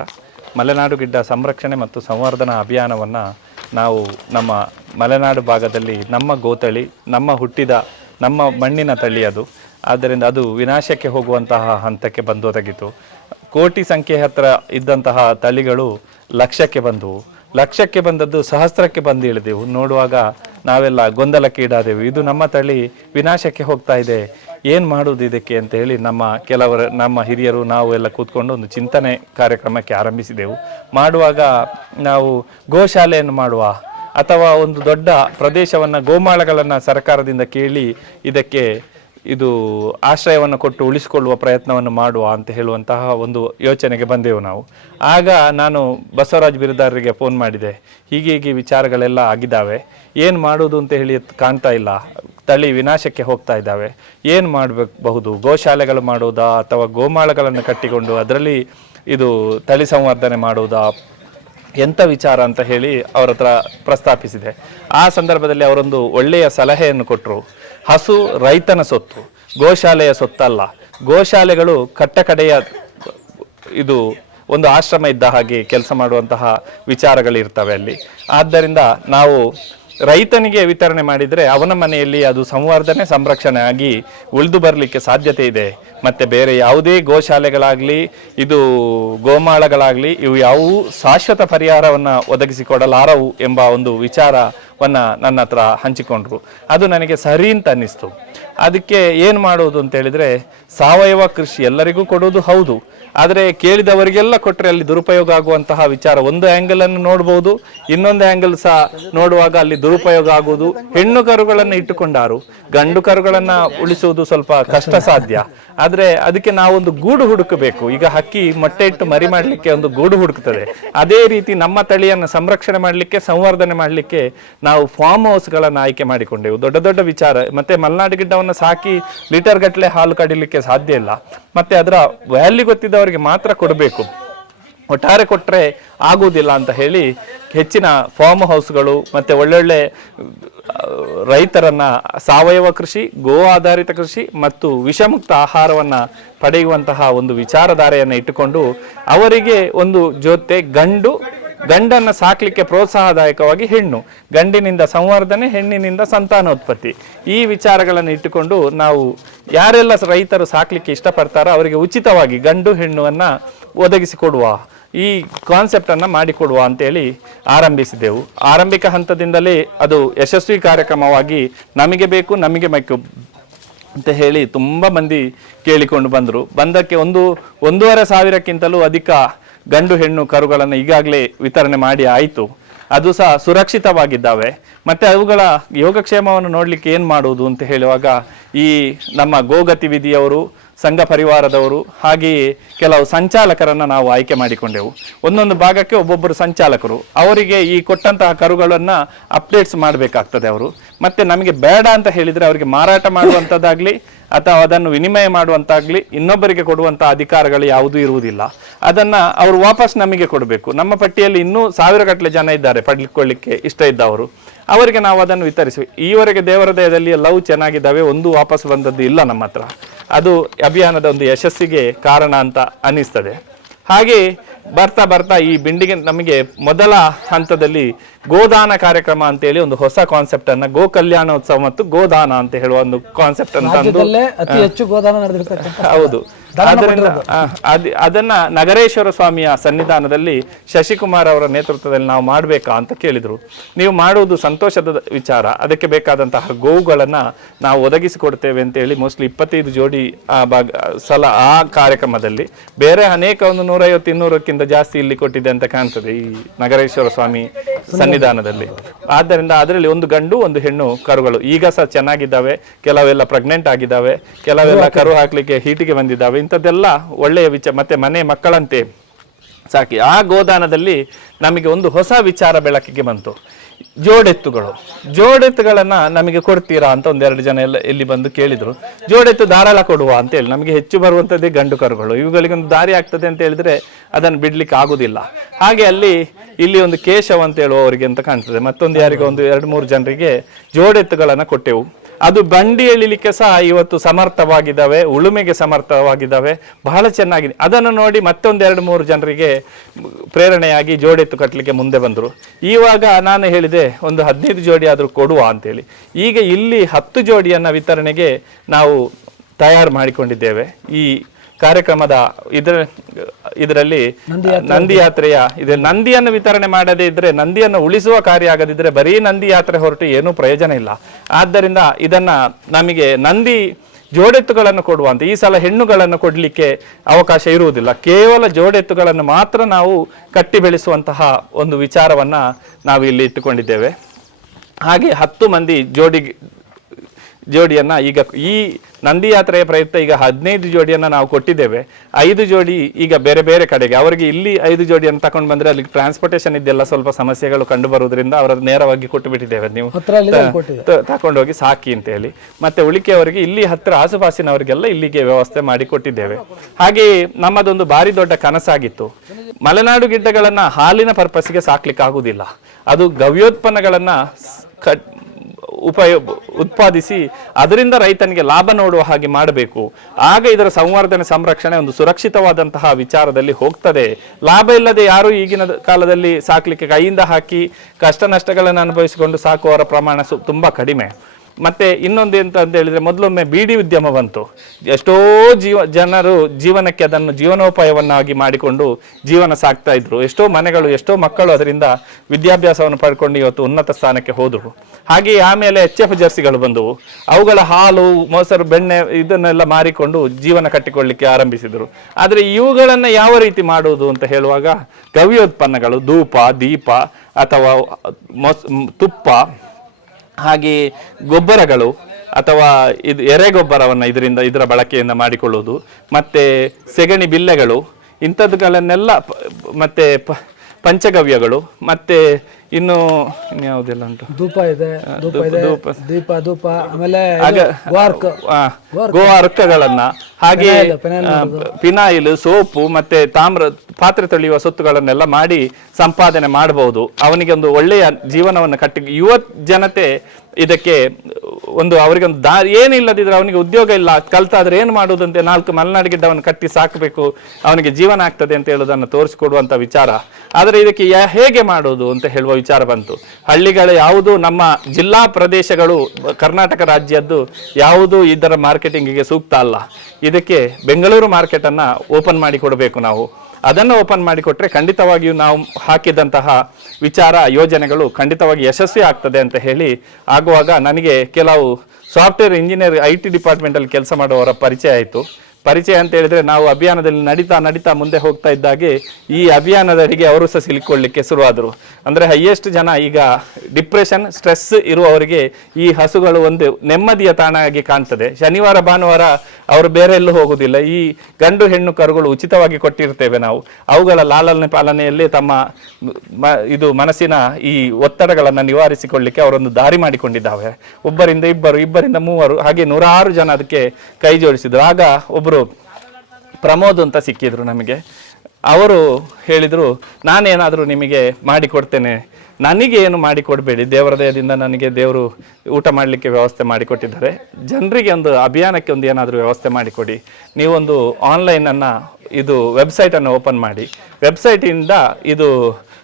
ಮಲೆನಾಡು ಗಿಡ್ಡ ಸಂರಕ್ಷಣೆ ಮತ್ತು ಸಂವರ್ಧನಾ ಅಭಿಯಾನವನ್ನು ನಾವು ನಮ್ಮ ಮಲೆನಾಡು ಭಾಗದಲ್ಲಿ ನಮ್ಮ ಗೋತಳಿ, ನಮ್ಮ ಹುಟ್ಟಿದ, ನಮ್ಮ ಮಣ್ಣಿನ ತಳಿ ಅದು. ಆದ್ದರಿಂದ ಅದು ವಿನಾಶಕ್ಕೆ ಹೋಗುವಂತಹ ಹಂತಕ್ಕೆ ಬಂದೊದಗಿತು. ಕೋಟಿ ಸಂಖ್ಯೆ ಹತ್ರ ಇದ್ದಂತಹ ತಳಿಗಳು ಲಕ್ಷಕ್ಕೆ ಬಂದವು. ಲಕ್ಷಕ್ಕೆ ಬಂದದ್ದು ಸಹಸ್ರಕ್ಕೆ ಬಂದು ಇಳಿದೆವು. ನೋಡುವಾಗ ನಾವೆಲ್ಲ ಗೊಂದಲಕ್ಕೀಡಾದೆವು. ಇದು ನಮ್ಮ ತಳಿ ವಿನಾಶಕ್ಕೆ ಹೋಗ್ತಾ ಇದೆ. ಏನು ಮಾಡೋದು ಇದಕ್ಕೆ ಅಂತ ಹೇಳಿ ನಮ್ಮ ಕೆಲವರು, ನಮ್ಮ ಹಿರಿಯರು, ನಾವು ಎಲ್ಲ ಕೂತ್ಕೊಂಡು ಒಂದು ಚಿಂತನೆ ಕಾರ್ಯಕ್ರಮಕ್ಕೆ ಆರಂಭಿಸಿದೆವು. ಮಾಡುವಾಗ ನಾವು ಗೋಶಾಲೆಯನ್ನು ಮಾಡುವ ಅಥವಾ ಒಂದು ದೊಡ್ಡ ಪ್ರದೇಶವನ್ನು ಗೋಮಾಳಗಳನ್ನು ಸರ್ಕಾರದಿಂದ ಕೇಳಿ ಇದಕ್ಕೆ ಇದು ಆಶ್ರಯವನ್ನು ಕೊಟ್ಟು ಉಳಿಸಿಕೊಳ್ಳುವ ಪ್ರಯತ್ನವನ್ನು ಮಾಡುವ ಅಂತ ಹೇಳುವಂತಹ ಒಂದು ಯೋಚನೆಗೆ ಬಂದೆವು ನಾವು. ಆಗ ನಾನು ಬಸವರಾಜ್ ಬಿರುದಾರರಿಗೆ ಫೋನ್ ಮಾಡಿದೆ. ಹೀಗೆ ಹೀಗೆ ವಿಚಾರಗಳೆಲ್ಲ ಆಗಿದ್ದಾವೆ. ಏನು ಮಾಡೋದು ಅಂತ ಹೇಳಿ ಕಾಣ್ತಾ ಇಲ್ಲ. ತಳಿ ವಿನಾಶಕ್ಕೆ ಹೋಗ್ತಾ ಇದ್ದಾವೆ. ಏನು ಮಾಡಬಹುದು ಗೋಶಾಲೆಗಳು ಮಾಡುವುದಾ ಅಥವಾ ಗೋಮಾಳಗಳನ್ನು ಕಟ್ಟಿಕೊಂಡು ಅದರಲ್ಲಿ ಇದು ತಳಿ ಸಂವರ್ಧನೆ ಮಾಡುವುದಾ? ಎಂಥ ವಿಚಾರ ಅಂತ ಹೇಳಿ ಅವರ ಹತ್ರ ಪ್ರಸ್ತಾಪಿಸಿದೆ. ಆ ಸಂದರ್ಭದಲ್ಲಿ ಅವರೊಂದು ಒಳ್ಳೆಯ ಸಲಹೆಯನ್ನು ಕೊಟ್ಟರು ಹಸು ರೈತನ ಸೊತ್ತು, ಗೋಶಾಲೆಯ ಸೊತ್ತಲ್ಲ. ಗೋಶಾಲೆಗಳು ಕಟ್ಟಕಡೆಯ ಇದು ಒಂದು ಆಶ್ರಮ ಇದ್ದ ಹಾಗೆ ಕೆಲಸ ಮಾಡುವಂತಹ ವಿಚಾರಗಳಿರ್ತವೆ ಅಲ್ಲಿ. ಆದ್ದರಿಂದ ನಾವು ರೈತನಿಗೆ ವಿತರಣೆ ಮಾಡಿದರೆ ಅವನ ಮನೆಯಲ್ಲಿ ಅದು ಸಂವರ್ಧನೆ, ಸಂರಕ್ಷಣೆ ಆಗಿ ಉಳಿದು ಬರಲಿಕ್ಕೆ ಸಾಧ್ಯತೆ ಇದೆ. ಮತ್ತು ಬೇರೆ ಯಾವುದೇ ಗೋಶಾಲೆಗಳಾಗಲಿ, ಇದು ಗೋಮಾಳಗಳಾಗಲಿ, ಇವು ಯಾವುವು ಶಾಶ್ವತ ಪರಿಹಾರವನ್ನು ಒದಗಿಸಿಕೊಡಲಾರವು ಎಂಬ ಒಂದು ವಿಚಾರವನ್ನು ನನ್ನ ಹತ್ರ ಹಂಚಿಕೊಂಡ್ರು. ಅದು ನನಗೆ ಸರಿ ಅಂತ ಅನ್ನಿಸ್ತು. ಅದಕ್ಕೆ ಏನು ಮಾಡೋದು ಅಂತ ಹೇಳಿದರೆ, ಸಾವಯವ ಕೃಷಿ ಎಲ್ಲರಿಗೂ ಕೊಡೋದು ಹೌದು. ಆದರೆ ಕೇಳಿದವರಿಗೆಲ್ಲ ಕೊಟ್ಟರೆ ಅಲ್ಲಿ ದುರುಪಯೋಗ ಆಗುವಂತಹ ವಿಚಾರ ಒಂದು ಆ್ಯಂಗಲನ್ನು ನೋಡ್ಬೋದು, ಇನ್ನೊಂದು ಆ್ಯಂಗಲ್ ಸಹ ನೋಡುವಾಗ ಅಲ್ಲಿ ದುರುಪಯೋಗ ಆಗುವುದು. ಹೆಣ್ಣು ಕರುಗಳನ್ನು ಇಟ್ಟುಕೊಂಡಾರು. ಗಂಡು ಕರುಗಳನ್ನು ಉಳಿಸುವುದು ಸ್ವಲ್ಪ ಕಷ್ಟ ಸಾಧ್ಯ. ಆದರೆ ಅದಕ್ಕೆ ನಾವೊಂದು ಗೂಡು ಹುಡುಕಬೇಕು. ಈಗ ಹಕ್ಕಿ ಮೊಟ್ಟೆ ಇಟ್ಟು ಮರಿ ಮಾಡಲಿಕ್ಕೆ ಒಂದು ಗೂಡು ಹುಡುಕ್ತದೆ. ಅದೇ ರೀತಿ ನಮ್ಮ ತಳಿಯನ್ನು ಸಂರಕ್ಷಣೆ ಮಾಡಲಿಕ್ಕೆ, ಸಂವರ್ಧನೆ ಮಾಡಲಿಕ್ಕೆ ನಾವು ಫಾರ್ಮ್ ಹೌಸ್ಗಳನ್ನು ಆಯ್ಕೆ ಮಾಡಿಕೊಂಡೆವು. ದೊಡ್ಡ ದೊಡ್ಡ ವಿಚಾರ. ಮತ್ತೆ ಮಲೆನಾಡು ಗಿಡ್ಡವನ್ನು ಸಾಕಿ ಲೀಟರ್ ಗಟ್ಟಲೆ ಹಾಲು ಕಡಿಲಿಕ್ಕೆ ಸಾಧ್ಯ ಇಲ್ಲ. ಮತ್ತೆ ಅದರ ವ್ಯಾಲ್ಯೂ ಗೊತ್ತಿದ್ದವರಿಗೆ ಮಾತ್ರ ಕೊಡಬೇಕು. ಒಟ್ಟಾರೆ ಕೊಟ್ಟರೆ ಆಗುವುದಿಲ್ಲ ಅಂತ ಹೇಳಿ ಹೆಚ್ಚಿನ ಫಾರ್ಮ್ ಹೌಸ್ಗಳು ಮತ್ತು ಒಳ್ಳೊಳ್ಳೆ ರೈತರನ್ನು ಸಾವಯವ ಕೃಷಿ, ಗೋ ಆಧಾರಿತ ಕೃಷಿ ಮತ್ತು ವಿಷಮುಕ್ತ ಆಹಾರವನ್ನು ಪಡೆಯುವಂತಹ ಒಂದು ವಿಚಾರಧಾರೆಯನ್ನು ಇಟ್ಟುಕೊಂಡು ಅವರಿಗೆ ಒಂದು ಜೊತೆ ಗಂಡು, ಗಂಡನ್ನು ಸಾಕಲಿಕ್ಕೆ ಪ್ರೋತ್ಸಾಹದಾಯಕವಾಗಿ ಹೆಣ್ಣು, ಗಂಡಿನಿಂದ ಸಂವರ್ಧನೆ, ಹೆಣ್ಣಿನಿಂದ ಸಂತಾನೋತ್ಪತ್ತಿ. ಈ ವಿಚಾರಗಳನ್ನು ಇಟ್ಟುಕೊಂಡು ನಾವು ಯಾರೆಲ್ಲ ರೈತರು ಸಾಕಲಿಕ್ಕೆ ಇಷ್ಟಪಡ್ತಾರೋ ಅವರಿಗೆ ಉಚಿತವಾಗಿ ಗಂಡು, ಹೆಣ್ಣುವನ್ನು ಒದಗಿಸಿಕೊಡುವ ಈ ಕಾನ್ಸೆಪ್ಟನ್ನು ಮಾಡಿಕೊಡುವ ಅಂತೇಳಿ ಆರಂಭಿಸಿದೆವು ಆರಂಭಿಕ ಹಂತದಿಂದಲೇ ಅದು ಯಶಸ್ವಿ ಕಾರ್ಯಕ್ರಮವಾಗಿ ನಮಗೆ ಬೇಕು ನಮಗೆ ಬೇಕು ಅಂತ ಹೇಳಿ ತುಂಬ ಮಂದಿ ಕೇಳಿಕೊಂಡು ಬಂದರು. ಬಂದಕ್ಕೆ ಒಂದು, ಒಂದೂವರೆ ಸಾವಿರಕ್ಕಿಂತಲೂ ಅಧಿಕ ಗಂಡು ಹೆಣ್ಣು ಕರುಗಳನ್ನು ಈಗಾಗಲೇ ವಿತರಣೆ ಮಾಡಿ ಆಯಿತು. ಅದು ಸಹ ಸುರಕ್ಷಿತವಾಗಿದ್ದಾವೆ. ಮತ್ತು ಅವುಗಳ ಯೋಗಕ್ಷೇಮವನ್ನು ನೋಡಲಿಕ್ಕೆ ಏನು ಮಾಡುವುದು ಅಂತ ಹೇಳುವಾಗ ಈ ನಮ್ಮ ಗೋಗತಿವಿಧಿಯವರು ಸಂಘ ಪರಿವಾರದವರು ಹಾಗೆಯೇ ಕೆಲವು ಸಂಚಾಲಕರನ್ನು ನಾವು ಆಯ್ಕೆ ಮಾಡಿಕೊಂಡೆವು. ಒಂದೊಂದು ಭಾಗಕ್ಕೆ ಒಬ್ಬೊಬ್ಬರು ಸಂಚಾಲಕರು. ಅವರಿಗೆ ಈ ಕೊಟ್ಟಂತಹ ಕರುಗಳನ್ನು ಅಪ್ಡೇಟ್ಸ್ ಮಾಡಬೇಕಾಗ್ತದೆ ಅವರು. ಮತ್ತೆ ನಮಗೆ ಬೇಡ ಅಂತ ಹೇಳಿದರೆ ಅವರಿಗೆ ಮಾರಾಟ ಮಾಡುವಂಥದ್ದಾಗಲಿ ಅಥವಾ ಅದನ್ನು ವಿನಿಮಯ ಮಾಡುವಂತಾಗಲಿ ಇನ್ನೊಬ್ಬರಿಗೆ ಕೊಡುವಂಥ ಅಧಿಕಾರಗಳು ಯಾವುದೂ ಇರುವುದಿಲ್ಲ. ಅದನ್ನು ಅವರು ವಾಪಸ್ ನಮಗೆ ಕೊಡಬೇಕು. ನಮ್ಮ ಪಟ್ಟಿಯಲ್ಲಿ ಇನ್ನೂ ಸಾವಿರಗಟ್ಟಲೆ ಜನ ಇದ್ದಾರೆ ಪಡ್ಕೊಳ್ಳಿಕ್ಕೆ ಇಷ್ಟ ಇದ್ದವರು ಅವರಿಗೆ ನಾವು ಅದನ್ನು ವಿತರಿಸಿ. ಈವರೆಗೆ ದೇವರ ದಯದಲ್ಲಿ ಚೆನ್ನಾಗಿದ್ದಾವೆ. ಒಂದು ವಾಪಸ್ ಬಂದದ್ದು ಇಲ್ಲ ನಮ್ಮ ಹತ್ರ. ಅದು ಅಭಿಯಾನದ ಒಂದು ಯಶಸ್ಸಿಗೆ ಕಾರಣ ಅಂತ ಅನ್ನಿಸ್ತದೆ. ಹಾಗೆ ಬರ್ತಾ ಬರ್ತಾ ಈ ಬಿಂಡಿಗೆ ನಮಗೆ ಮೊದಲ ಹಂತದಲ್ಲಿ ಗೋದಾನ ಕಾರ್ಯಕ್ರಮ ಅಂತೇಳಿ ಒಂದು ಹೊಸ ಕಾನ್ಸೆಪ್ಟ್ ಅನ್ನ ಗೋ ಕಲ್ಯಾಣೋತ್ಸವ ಮತ್ತು ಗೋದಾನ ಅಂತ ಹೇಳುವ ಒಂದು ಕಾನ್ಸೆಪ್ಟ್ ಅಂತ ಅತಿ ಹೌದು. ಅದನ್ನ ನಗರೇಶ್ವರ ಸ್ವಾಮಿಯ ಸನ್ನಿಧಾನದಲ್ಲಿ ಶಶಿಕುಮಾರ್ ಅವರ ನೇತೃತ್ವದಲ್ಲಿ ನಾವು ಮಾಡಬೇಕಾ ಅಂತ ಕೇಳಿದ್ರು. ನೀವು ಮಾಡುವುದು ಸಂತೋಷದ ವಿಚಾರ. ಅದಕ್ಕೆ ಬೇಕಾದಂತಹ ಗೋವುಗಳನ್ನ ನಾವು ಒದಗಿಸಿಕೊಡ್ತೇವೆ ಅಂತ ಹೇಳಿ ಮೋಸ್ಟ್ಲಿ ಇಪ್ಪತ್ತೈದು ಜೋಡಿ ಆ ಭಾಗ ಸಲ ಆ ಕಾರ್ಯಕ್ರಮದಲ್ಲಿ ಬೇರೆ ಅನೇಕ ಒಂದು ನೂರೈವತ್ತು ಇನ್ನೂರಕ್ಕಿಂತ ಜಾಸ್ತಿ ಇಲ್ಲಿ ಕೊಟ್ಟಿದೆ ಅಂತ ಕಾಣ್ತದೆ ಈ ನಗರೇಶ್ವರ ಸ್ವಾಮಿ ಸನ್ನಿಧಾನದಲ್ಲಿ. ಆದ್ದರಿಂದ ಅದರಲ್ಲಿ ಒಂದು ಗಂಡು ಒಂದು ಹೆಣ್ಣು ಕರುಗಳು. ಈಗ ಸಹ ಚೆನ್ನಾಗಿದ್ದಾವೆ. ಕೆಲವೆಲ್ಲ ಪ್ರೆಗ್ನೆಂಟ್ ಆಗಿದ್ದಾವೆ. ಕೆಲವೆಲ್ಲ ಕರು ಹಾಕ್ಲಿಕ್ಕೆ ಹೀಟಿಗೆ ಬಂದಿದ್ದಾವೆ. ಇಂಥದ್ದೆಲ್ಲ ಒಳ್ಳೆಯ ವಿಚಾರ, ಮತ್ತೆ ಮನೆ ಮಕ್ಕಳಂತೆ ಸಾಕಿ. ಆ ಗೋದಾನದಲ್ಲಿ ನಮಗೆ ಒಂದು ಹೊಸ ವಿಚಾರ ಬೆಳಕಿಗೆ ಬಂತು. ಜೋಡೆತ್ತುಗಳು. ಜೋಡೆತ್ತುಗಳನ್ನು ನಮಗೆ ಕೊಡ್ತೀರಾ ಅಂತ ಒಂದೆರಡು ಜನ ಎಲ್ಲ ಇಲ್ಲಿ ಬಂದು ಕೇಳಿದ್ರು. ಜೋಡೆತ್ತು ಧಾರಾಳ ಕೊಡುವ ಅಂತ ಹೇಳಿ. ನಮಗೆ ಹೆಚ್ಚು ಬರುವಂಥದ್ದೇ ಗಂಡು ಕರುಗಳು. ಇವುಗಳಿಗೊಂದು ದಾರಿ ಆಗ್ತದೆ ಅಂತ ಹೇಳಿದ್ರೆ ಅದನ್ನು ಬಿಡ್ಲಿಕ್ಕೆ ಆಗುದಿಲ್ಲ. ಹಾಗೆ ಅಲ್ಲಿ ಇಲ್ಲಿ ಒಂದು ಕೇಶವ ಅಂತ ಹೇಳುವವರಿಗೆ ಅಂತ ಕಾಣ್ತದೆ. ಮತ್ತೊಂದು ಯಾರಿಗೋ ಒಂದು ಎರಡು ಮೂರು ಜನರಿಗೆ ಜೋಡೆತ್ತುಗಳನ್ನು ಕೊಟ್ಟೆವು. ಅದು ಬಂಡಿ ಎಳಿಲಿಕ್ಕೆ ಸಹ ಇವತ್ತು ಸಮರ್ಥವಾಗಿದ್ದಾವೆ, ಉಳುಮೆಗೆ ಸಮರ್ಥವಾಗಿದ್ದಾವೆ, ಬಹಳ ಚೆನ್ನಾಗಿದೆ. ಅದನ್ನು ನೋಡಿ ಮತ್ತೊಂದೆರಡು ಮೂರು ಜನರಿಗೆ ಪ್ರೇರಣೆಯಾಗಿ ಜೋಡೆತ್ತು ಕಟ್ಟಲಿಕ್ಕೆ ಮುಂದೆ ಬಂದರು. ಇವಾಗ ನಾನು ಹೇಳಿದೆ, ಒಂದು ಹದಿನೈದು ಜೋಡಿ ಆದರೂ ಕೊಡುವ ಅಂತೇಳಿ. ಈಗ ಇಲ್ಲಿ ಹತ್ತು ಜೋಡಿಯನ್ನು ವಿತರಣೆಗೆ ನಾವು ತಯಾರು ಮಾಡಿಕೊಂಡಿದ್ದೇವೆ. ಈ ಕಾರ್ಯಕ್ರಮದ ಇದರ ಇದರಲ್ಲಿ ನಂದಿ ಯಾತ್ರೆಯ ಇದು ನಂದಿಯನ್ನು ವಿತರಣೆ ಮಾಡದೇ ಇದ್ರೆ ನಂದಿಯನ್ನು ಉಳಿಸುವ ಕಾರ್ಯ ಆಗದಿದ್ರೆ ಬರೀ ನಂದಿ ಯಾತ್ರೆ ಹೊರಟು ಏನೂ ಪ್ರಯೋಜನ ಇಲ್ಲ. ಆದ್ದರಿಂದ ಇದನ್ನ ನಮಗೆ ನಂದಿ ಜೋಡೆತ್ತುಗಳನ್ನು ಕೊಡುವಂತ ಈ ಸಲ ಹೆಣ್ಣುಗಳನ್ನು ಕೊಡಲಿಕ್ಕೆ ಅವಕಾಶ ಇರುವುದಿಲ್ಲ. ಕೇವಲ ಜೋಡೆತ್ತುಗಳನ್ನು ಮಾತ್ರ ನಾವು ಕಟ್ಟಿ ಬೆಳೆಸುವಂತಹ ಒಂದು ವಿಚಾರವನ್ನ ನಾವು ಇಲ್ಲಿ ಇಟ್ಟುಕೊಂಡಿದ್ದೇವೆ. ಹಾಗೆ ಹತ್ತು ಮಂದಿ ಜೋಡಿ ಜೋಡಿಯನ್ನ ಈಗ ಈ ನಂದಿ ಯಾತ್ರೆಯ ಪ್ರಯುಕ್ತ ಈಗ ಹದಿನೈದು ಜೋಡಿಯನ್ನ ನಾವು ಕೊಟ್ಟಿದ್ದೇವೆ. ಐದು ಜೋಡಿ ಈಗ ಬೇರೆ ಬೇರೆ ಕಡೆಗೆ. ಅವರಿಗೆ ಇಲ್ಲಿ ಐದು ಜೋಡಿಯನ್ನು ತಕೊಂಡು ಬಂದ್ರೆ ಅಲ್ಲಿ ಟ್ರಾನ್ಸ್ಪೋರ್ಟೇಷನ್ ಇದೆಲ್ಲ ಸ್ವಲ್ಪ ಸಮಸ್ಯೆಗಳು ಕಂಡು ಬರುವುದರಿಂದ ಅವರ ನೇರವಾಗಿ ಕೊಟ್ಟು ಬಿಟ್ಟಿದ್ದೇವೆ. ನೀವು ತಕೊಂಡೋಗಿ ಸಾಕಿ ಅಂತ ಹೇಳಿ. ಮತ್ತೆ ಉಳಿಕೆಯವರಿಗೆ ಇಲ್ಲಿ ಹತ್ತಿರ ಆಸುಪಾಸಿನವರಿಗೆಲ್ಲ ಇಲ್ಲಿಗೆ ವ್ಯವಸ್ಥೆ ಮಾಡಿ ಕೊಟ್ಟಿದ್ದೇವೆ. ಹಾಗೆ ನಮ್ಮದೊಂದು ಭಾರಿ ದೊಡ್ಡ ಕನಸಾಗಿತ್ತು. ಮಲೆನಾಡು ಗಿಡ್ಡಗಳನ್ನ ಹಾಲಿನ ಪರ್ಪಸ್ಗೆ ಸಾಕ್ಲಿಕ್ಕೆ ಆಗುದಿಲ್ಲ. ಅದು ಗವ್ಯೋತ್ಪನ್ನಗಳನ್ನ ಕಟ್- ಉಪಯೋಗ ಉತ್ಪಾದಿಸಿ ಅದರಿಂದ ರೈತನಿಗೆ ಲಾಭ ನೋಡುವ ಹಾಗೆ ಮಾಡಬೇಕು. ಆಗ ಇದರ ಸಂವರ್ಧನೆ, ಸಂರಕ್ಷಣೆ ಒಂದು ಸುರಕ್ಷಿತವಾದಂತಹ ವಿಚಾರದಲ್ಲಿ ಹೋಗ್ತದೆ. ಲಾಭ ಇಲ್ಲದೆ ಯಾರು ಈಗಿನ ಕಾಲದಲ್ಲಿ ಸಾಕಲಿಕ್ಕೆ ಕೈಯಿಂದ ಹಾಕಿ ಕಷ್ಟ ನಷ್ಟಗಳನ್ನು ಅನುಭವಿಸಿಕೊಂಡು ಸಾಕುವವರ ಪ್ರಮಾಣ ಸು, ತುಂಬಾ ಕಡಿಮೆ. ಮತ್ತೆ ಇನ್ನೊಂದು ಎಂತ ಅಂತ ಹೇಳಿದ್ರೆ ಮೊದಲೊಮ್ಮೆ ಬೀಡಿ ಉದ್ಯಮ ಬಂತು. ಎಷ್ಟೋ ಜೀವ, ಜನರು ಜೀವನಕ್ಕೆ ಅದನ್ನು ಜೀವನೋಪಾಯವನ್ನಾಗಿ ಮಾಡಿಕೊಂಡು ಜೀವನ ಸಾಕ್ತಾ ಇದ್ರು. ಎಷ್ಟೋ ಮನೆಗಳು, ಎಷ್ಟೋ ಮಕ್ಕಳು ಅದರಿಂದ ವಿದ್ಯಾಭ್ಯಾಸವನ್ನು ಪಡ್ಕೊಂಡು ಇವತ್ತು ಉನ್ನತ ಸ್ಥಾನಕ್ಕೆ ಹೋದರು ಹಾಗೆ ಆಮೇಲೆ ಎಚ್ ಎಫ್ ಜರ್ಸಿಗಳು ಬಂದವು. ಅವುಗಳ ಹಾಲು, ಮೊಸರು, ಬೆಣ್ಣೆ ಇದನ್ನೆಲ್ಲ ಮಾರಿಕೊಂಡು ಜೀವನ ಕಟ್ಟಿಕೊಳ್ಳಿಕ್ಕೆ ಆರಂಭಿಸಿದರು. ಆದರೆ ಇವುಗಳನ್ನು ಯಾವ ರೀತಿ ಮಾಡುವುದು ಅಂತ ಹೇಳುವಾಗ ಗವ್ಯೋತ್ಪನ್ನಗಳು, ಧೂಪ, ದೀಪ ಅಥವಾ ಮೊಸ್, ತುಪ್ಪ ಹಾಗೆ ಗೊಬ್ಬರಗಳು ಅಥವಾ ಇದು ಎರೆಗೊಬ್ಬರವನ್ನು ಇದರಿಂದ ಇದರ ಬಳಕೆಯಿಂದ ಮಾಡಿಕೊಳ್ಳುವುದು, ಮತ್ತೆ ಸೆಗಣಿ ಬಿಲ್ಲೆಗಳು ಇಂಥದ್ದುಗಳನ್ನೆಲ್ಲ ಪ- ಮತ್ತೆ ಪ- ಪಂಚಗವ್ಯಗಳು ಮತ್ತೆ ಇನ್ನು ಯಾವ್ದೆಲ್ಲ ಉಂಟು? ಧೂಪ ಇದೆ ಧೂಪ. ದೀಪ ಧೂಪ ಆಮೇಲೆ ಆಗ ವಾರ್ಕ್ ಗೋವಾ ಅರ್ಕಗಳನ್ನ ಹಾಗೆ ಫಿನೈಲ್ ಪಿನಾಯಿಲ್ ಸೋಪು ಮತ್ತೆ ತಾಮ್ರ ಪಾತ್ರೆ ತೊಳೆಯುವ ಸೊತ್ತುಗಳನ್ನೆಲ್ಲ ಮಾಡಿ ಸಂಪಾದನೆ ಮಾಡಬಹುದು. ಅವನಿಗೆ ಒಂದು ಒಳ್ಳೆಯ ಜೀವನವನ್ನು ಕಟ್ಟಿ ಯುವ ಜನತೆ ಇದಕ್ಕೆ ಒಂದು ಅವರಿಗೆ ಒಂದು ದಾರಿ ಏನಿಲ್ಲದಿದ್ರೆ ಅವನಿಗೆ ಉದ್ಯೋಗ ಇಲ್ಲ, ಕಲ್ತಾದ್ರೆ ಏನು ಮಾಡುವುದಂತೆ ನಾಲ್ಕು ಮಲೆನಾಡು ಗಿಡ್ಡವನ್ನು ಕಟ್ಟಿ ಸಾಕಬೇಕು, ಅವನಿಗೆ ಜೀವನ ಆಗ್ತದೆ ಅಂತ ಹೇಳೋದನ್ನು ತೋರಿಸಿಕೊಡುವಂತ ವಿಚಾರ. ಆದರೆ ಇದಕ್ಕೆ ಹೇಗೆ ಮಾಡುವುದು ಅಂತ ಹೇಳುವ ವಿಚಾರ ಬಂತು. ಹಳ್ಳಿಗಳ ಯಾವುದು ನಮ್ಮ ಜಿಲ್ಲಾ ಪ್ರದೇಶಗಳು, ಕರ್ನಾಟಕ ರಾಜ್ಯದ್ದು ಯಾವುದು ಇದರ ಮಾರ್ಕೆಟಿಂಗಿಗೆ ಸೂಕ್ತ ಅಲ್ಲ. ಇದಕ್ಕೆ ಬೆಂಗಳೂರು ಮಾರ್ಕೆಟ್ ಅನ್ನ ಓಪನ್ ಮಾಡಿ ಕೊಡಬೇಕು ನಾವು. ಅದನ್ನು ಓಪನ್ ಮಾಡಿಕೊಟ್ರೆ ಖಂಡಿತವಾಗಿಯೂ ನಾವು ಹಾಕಿದಂತಹ ವಿಚಾರ, ಯೋಜನೆಗಳು ಖಂಡಿತವಾಗಿ ಯಶಸ್ವಿ ಆಗ್ತದೆ ಅಂತ ಹೇಳಿ ಆಗುವಾಗ ನನಗೆ ಕೆಲವು ಸಾಫ್ಟ್ವೇರ್ ಇಂಜಿನಿಯರ್ ಐ ಟಿ ಡಿಪಾರ್ಟ್ಮೆಂಟಲ್ಲಿ ಕೆಲಸ ಮಾಡುವವರ ಪರಿಚಯ ಆಯಿತು. ಪರಿಚಯ ಅಂತ ಹೇಳಿದ್ರೆ ನಾವು ಅಭಿಯಾನದಲ್ಲಿ ನಡೀತಾ ನಡೀತಾ ಮುಂದೆ ಹೋಗ್ತಾ ಇದ್ದಾಗೆ ಈ ಅಭಿಯಾನದಡಿಗೆ ಅವರು ಸಹ ಸಿಲುಕೊಳ್ಳಿಕ್ಕೆ ಶುರುವಾದರು. ಅಂದರೆ ಹೈಯೆಸ್ಟ್ ಜನ ಈಗ ಡಿಪ್ರೆಷನ್, ಸ್ಟ್ರೆಸ್ ಇರುವವರಿಗೆ ಈ ಹಸುಗಳು ಒಂದು ನೆಮ್ಮದಿಯ ತಾಣ ಆಗಿ ಕಾಣ್ತದೆ. ಶನಿವಾರ, ಭಾನುವಾರ ಅವರು ಬೇರೆ ಎಲ್ಲೂ ಹೋಗುವುದಿಲ್ಲ ಈ ಗಂಡು, ಹೆಣ್ಣು ಕರುಗಳು ಉಚಿತವಾಗಿ ಕೊಟ್ಟಿರ್ತೇವೆ ನಾವು. ಅವುಗಳ ಲಾಲನೆ ಪಾಲನೆಯಲ್ಲಿ ತಮ್ಮ ಇದು ಮನಸ್ಸಿನ ಈ ಒತ್ತಡಗಳನ್ನು ನಿವಾರಿಸಿಕೊಳ್ಳಿಕ್ಕೆ ಅವರೊಂದು ದಾರಿ ಮಾಡಿಕೊಂಡಿದ್ದಾವೆ. ಒಬ್ಬರಿಂದ ಇಬ್ಬರು, ಇಬ್ಬರಿಂದ ಮೂವರು, ಹಾಗೆ ನೂರಾರು ಜನ ಅದಕ್ಕೆ ಕೈ ಜೋಡಿಸಿದ್ರು. ಆಗ ಒಬ್ಬರು ಪ್ರಮೋದ್ ಅಂತ ಸಿಕ್ಕಿದ್ರು ನಮಗೆ. ಅವರು ಹೇಳಿದರು, ನಾನೇನಾದರೂ ನಿಮಗೆ ಮಾಡಿಕೊಡ್ತೇನೆ. ನನಗೆ ಏನು ಮಾಡಿಕೊಡಬೇಡಿ. ದೇವರ ದಯದಿಂದ ನನಗೆ ದೇವರು ಊಟ ಮಾಡಲಿಕ್ಕೆ ವ್ಯವಸ್ಥೆ ಮಾಡಿಕೊಟ್ಟಿದ್ದಾರೆ. ಜನರಿಗೆ ಒಂದು ಅಭಿಯಾನಕ್ಕೆ ಒಂದು ಏನಾದರೂ ವ್ಯವಸ್ಥೆ ಮಾಡಿಕೊಡಿ. ನೀವೊಂದು ಆನ್ಲೈನನ್ನು ಇದು ವೆಬ್ಸೈಟನ್ನು ಓಪನ್ ಮಾಡಿ. ವೆಬ್ಸೈಟಿಂದ ಇದು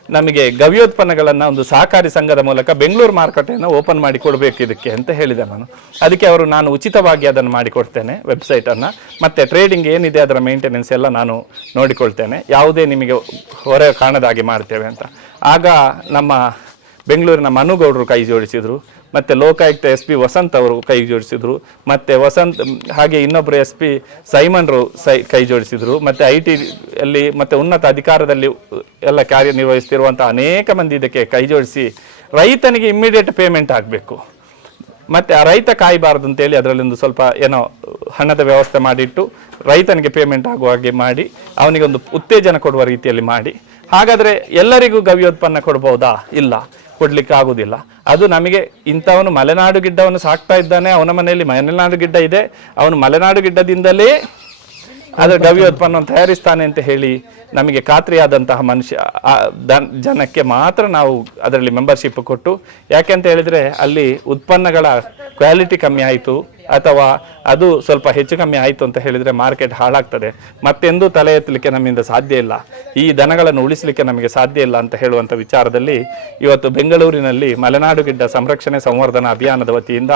ನಮಗೆ ಗವ್ಯೋತ್ಪನ್ನಗಳನ್ನು ಒಂದು ಸಹಕಾರಿ ಸಂಘದ ಮೂಲಕ ಬೆಂಗಳೂರು ಮಾರುಕಟ್ಟೆಯನ್ನು ಓಪನ್ ಮಾಡಿ ಕೊಡಬೇಕು ಇದಕ್ಕೆ ಅಂತ ಹೇಳಿದೆ ನಾನು. ಅದಕ್ಕೆ ಅವರು ನಾನು ಉಚಿತವಾಗಿ ಅದನ್ನು ಮಾಡಿಕೊಡ್ತೇನೆ ವೆಬ್ಸೈಟನ್ನು ಮತ್ತು ಟ್ರೇಡಿಂಗ್ ಏನಿದೆ ಅದರ ಮೇಂಟೆನೆನ್ಸ್ ಎಲ್ಲ ನಾನು ನೋಡಿಕೊಳ್ತೇನೆ. ಯಾವುದೇ ನಿಮಗೆ ಹೊರೆ ಕಾಣದಾಗಿ ಮಾಡ್ತೇವೆ ಅಂತ. ಆಗ ನಮ್ಮ ಬೆಂಗಳೂರಿನ ಮನುಗೌಡರು ಕೈ ಜೋಡಿಸಿದರು. ಮತ್ತು ಲೋಕಾಯುಕ್ತ ಎಸ್ ಪಿ ವಸಂತ್ ಅವರು ಕೈ ಜೋಡಿಸಿದರು, ಮತ್ತು ವಸಂತ್ ಹಾಗೆ ಇನ್ನೊಬ್ಬರು ಎಸ್ ಪಿ ಸೈಮನ್ರು ಸೈ, ಕೈ ಜೋಡಿಸಿದರು, ಮತ್ತು ಐ ಟಿ ಅಲ್ಲಿ ಮತ್ತು ಉನ್ನತ ಅಧಿಕಾರದಲ್ಲಿ ಎಲ್ಲ ಕಾರ್ಯನಿರ್ವಹಿಸ್ತಿರುವಂಥ ಅನೇಕ ಮಂದಿ ಇದಕ್ಕೆ ಕೈ ಜೋಡಿಸಿ ರೈತನಿಗೆ ಇಮ್ಮಿಡಿಯೇಟ್ ಪೇಮೆಂಟ್ ಆಗಬೇಕು. ಮತ್ತೆ ಆ ರೈತ ಕಾಯಬಾರದು ಅಂತೇಳಿ ಅದರಲ್ಲಿ ಒಂದು ಸ್ವಲ್ಪ ಏನೋ ಹಣದ ವ್ಯವಸ್ಥೆ ಮಾಡಿಟ್ಟು ರೈತನಿಗೆ ಪೇಮೆಂಟ್ ಆಗುವ ಹಾಗೆ ಮಾಡಿ ಅವನಿಗೆ ಒಂದು ಉತ್ತೇಜನ ಕೊಡುವ ರೀತಿಯಲ್ಲಿ ಮಾಡಿ. ಹಾಗಾದರೆ ಎಲ್ಲರಿಗೂ ಗವ್ಯೋತ್ಪನ್ನ ಕೊಡ್ಬೋದಾ? ಇಲ್ಲ. ಕೊಡಲಿಕ್ಕೆ ಆಗುದಿಲ್ಲ. ಅದು ನಮಗೆ ಇಂಥವನು ಮಲೆನಾಡು ಗಿಡ್ಡವನ್ನು ಸಾಕ್ತಾ ಇದ್ದಾನೆ. ಅವನ ಮನೆಯಲ್ಲಿ ಮಲೆನಾಡು ಗಿಡ್ಡ ಇದೆ. ಅವನು ಮಲೆನಾಡು ಗಿಡ್ಡದಿಂದಲೇ ಅದರ ಗವ್ಯೋತ್ಪನ್ನವನ್ನು ತಯಾರಿಸ್ತಾನೆ ಅಂತ ಹೇಳಿ ನಮಗೆ ಖಾತ್ರಿಯಾದಂತಹ ಮನುಷ್ಯ ಜನಕ್ಕೆ ಮಾತ್ರ ನಾವು ಅದರಲ್ಲಿ ಮೆಂಬರ್ಶಿಪ್ ಕೊಟ್ಟು ಯಾಕೆಂತ ಹೇಳಿದ್ರೆ ಅಲ್ಲಿ ಉತ್ಪನ್ನಗಳ ಕ್ವಾಲಿಟಿ ಕಮ್ಮಿ ಆಯಿತು, ಅಥವಾ ಅದು ಸ್ವಲ್ಪ ಹೆಚ್ಚು ಕಮ್ಮಿ ಆಯಿತು ಅಂತ ಹೇಳಿದ್ರೆ ಮಾರ್ಕೆಟ್ ಹಾಳಾಗ್ತದೆ. ಮತ್ತೆಂದೂ ತಲೆ ಎತ್ತಲಿಕ್ಕೆ ನಮ್ಮಿಂದ ಸಾಧ್ಯ ಇಲ್ಲ. ಈ ದನಗಳನ್ನು ಉಳಿಸಲಿಕ್ಕೆ ನಮಗೆ ಸಾಧ್ಯ ಇಲ್ಲ ಅಂತ ಹೇಳುವಂಥ ವಿಚಾರದಲ್ಲಿ ಇವತ್ತು ಬೆಂಗಳೂರಿನಲ್ಲಿ ಮಲೆನಾಡು ಗಿಡ್ಡ ಸಂರಕ್ಷಣೆ ಸಂವರ್ಧನಾ ಅಭಿಯಾನದ ವತಿಯಿಂದ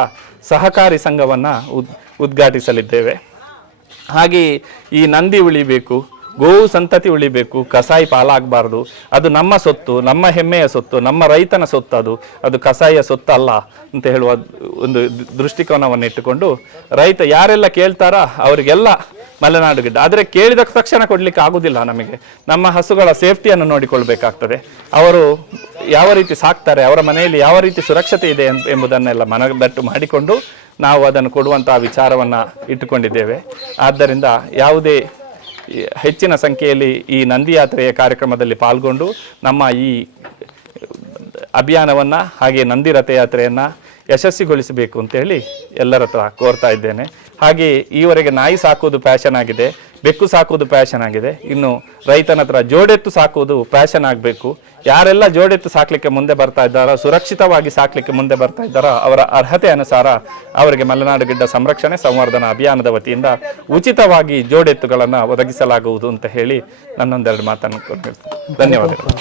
ಸಹಕಾರಿ ಸಂಘವನ್ನು ಉದ್, ಉದ್ಘಾಟಿಸಲಿದ್ದೇವೆ. ಹಾಗೆ ಈ ನಂದಿ ಉಳಿಬೇಕು, ಗೋವು ಸಂತತಿ ಉಳಿಬೇಕು, ಕಸಾಯಿ ಪಾಲಾಗಬಾರ್ದು. ಅದು ನಮ್ಮ ಸೊತ್ತು, ನಮ್ಮ ಹೆಮ್ಮೆಯ ಸೊತ್ತು, ನಮ್ಮ ರೈತನ ಸೊತ್ತು ಅದು. ಅದು ಕಸಾಯಿಯ ಸೊತ್ತಲ್ಲ ಅಂತ ಹೇಳುವ ಒಂದು ದೃಷ್ಟಿಕೋನವನ್ನು ಇಟ್ಟುಕೊಂಡು ರೈತ ಯಾರೆಲ್ಲ ಕೇಳ್ತಾರಾ ಅವರಿಗೆಲ್ಲ ಮಲೆನಾಡು ಗಿಡ್ಡ ಆದರೆ ಕೇಳಿದ ತಕ್ಷಣ ಕೊಡಲಿಕ್ಕೆ ಆಗುದಿಲ್ಲ ನಮಗೆ. ನಮ್ಮ ಹಸುಗಳ ಸೇಫ್ಟಿಯನ್ನು ನೋಡಿಕೊಳ್ಬೇಕಾಗ್ತದೆ. ಅವರು ಯಾವ ರೀತಿ ಸಾಕ್ತಾರೆ, ಅವರ ಮನೆಯಲ್ಲಿ ಯಾವ ರೀತಿ ಸುರಕ್ಷತೆ ಇದೆ ಎಂಬ- ಎಂಬುದನ್ನೆಲ್ಲ ಮನದಟ್ಟು ಮಾಡಿಕೊಂಡು ನಾವು ಅದನ್ನು ಕೊಡುವಂತಹ ವಿಚಾರವನ್ನು ಇಟ್ಟುಕೊಂಡಿದ್ದೇವೆ. ಆದ್ದರಿಂದ ಯಾವುದೇ ಹೆಚ್ಚಿನ ಸಂಖ್ಯೆಯಲ್ಲಿ ಈ ನಂದಿ ಯಾತ್ರೆಯ ಕಾರ್ಯಕ್ರಮದಲ್ಲಿ ಪಾಲ್ಗೊಂಡು ನಮ್ಮ ಈ ಅಭಿಯಾನವನ್ನು ಹಾಗೆ ನಂದಿ ರಥಯಾತ್ರೆಯನ್ನು ಯಶಸ್ವಿಗೊಳಿಸಬೇಕು ಅಂತೇಳಿ ಎಲ್ಲರ ಹತ್ರ ಕೋರ್ತಾ ಇದ್ದೇನೆ. ಹಾಗೆ ಈವರೆಗೆ ನಾಯಿ ಸಾಕುವುದು ಫ್ಯಾಷನ್ ಆಗಿದೆ. ಬೆಕ್ಕು ಸಾಕೋದು ಪ್ಯಾಷನ್ ಆಗಿದೆ. ಇನ್ನು ರೈತನ ಹತ್ರ ಜೋಡೆತ್ತು ಸಾಕೋದು ಪ್ಯಾಷನ್ ಆಗಬೇಕು. ಯಾರೆಲ್ಲ ಜೋಡೆತ್ತು ಸಾಕಲಿಕ್ಕೆ ಮುಂದೆ ಬರ್ತಾ ಇದ್ದಾರೋ, ಸುರಕ್ಷಿತವಾಗಿ ಸಾಕಲಿಕ್ಕೆ ಮುಂದೆ ಬರ್ತಾ ಇದ್ದಾರೋ, ಅವರ ಅರ್ಹತೆ ಅನುಸಾರ ಅವರಿಗೆ ಮಲೆನಾಡು ಗಿಡ್ಡ ಸಂರಕ್ಷಣೆ, ಸಂವರ್ಧನಾ ಅಭಿಯಾನದ ವತಿಯಿಂದ ಉಚಿತವಾಗಿ ಜೋಡೆತ್ತುಗಳನ್ನು ಒದಗಿಸಲಾಗುವುದು ಅಂತ ಹೇಳಿ ನನ್ನೊಂದೆರಡು ಮಾತನ್ನು ಧನ್ಯವಾದಗಳು.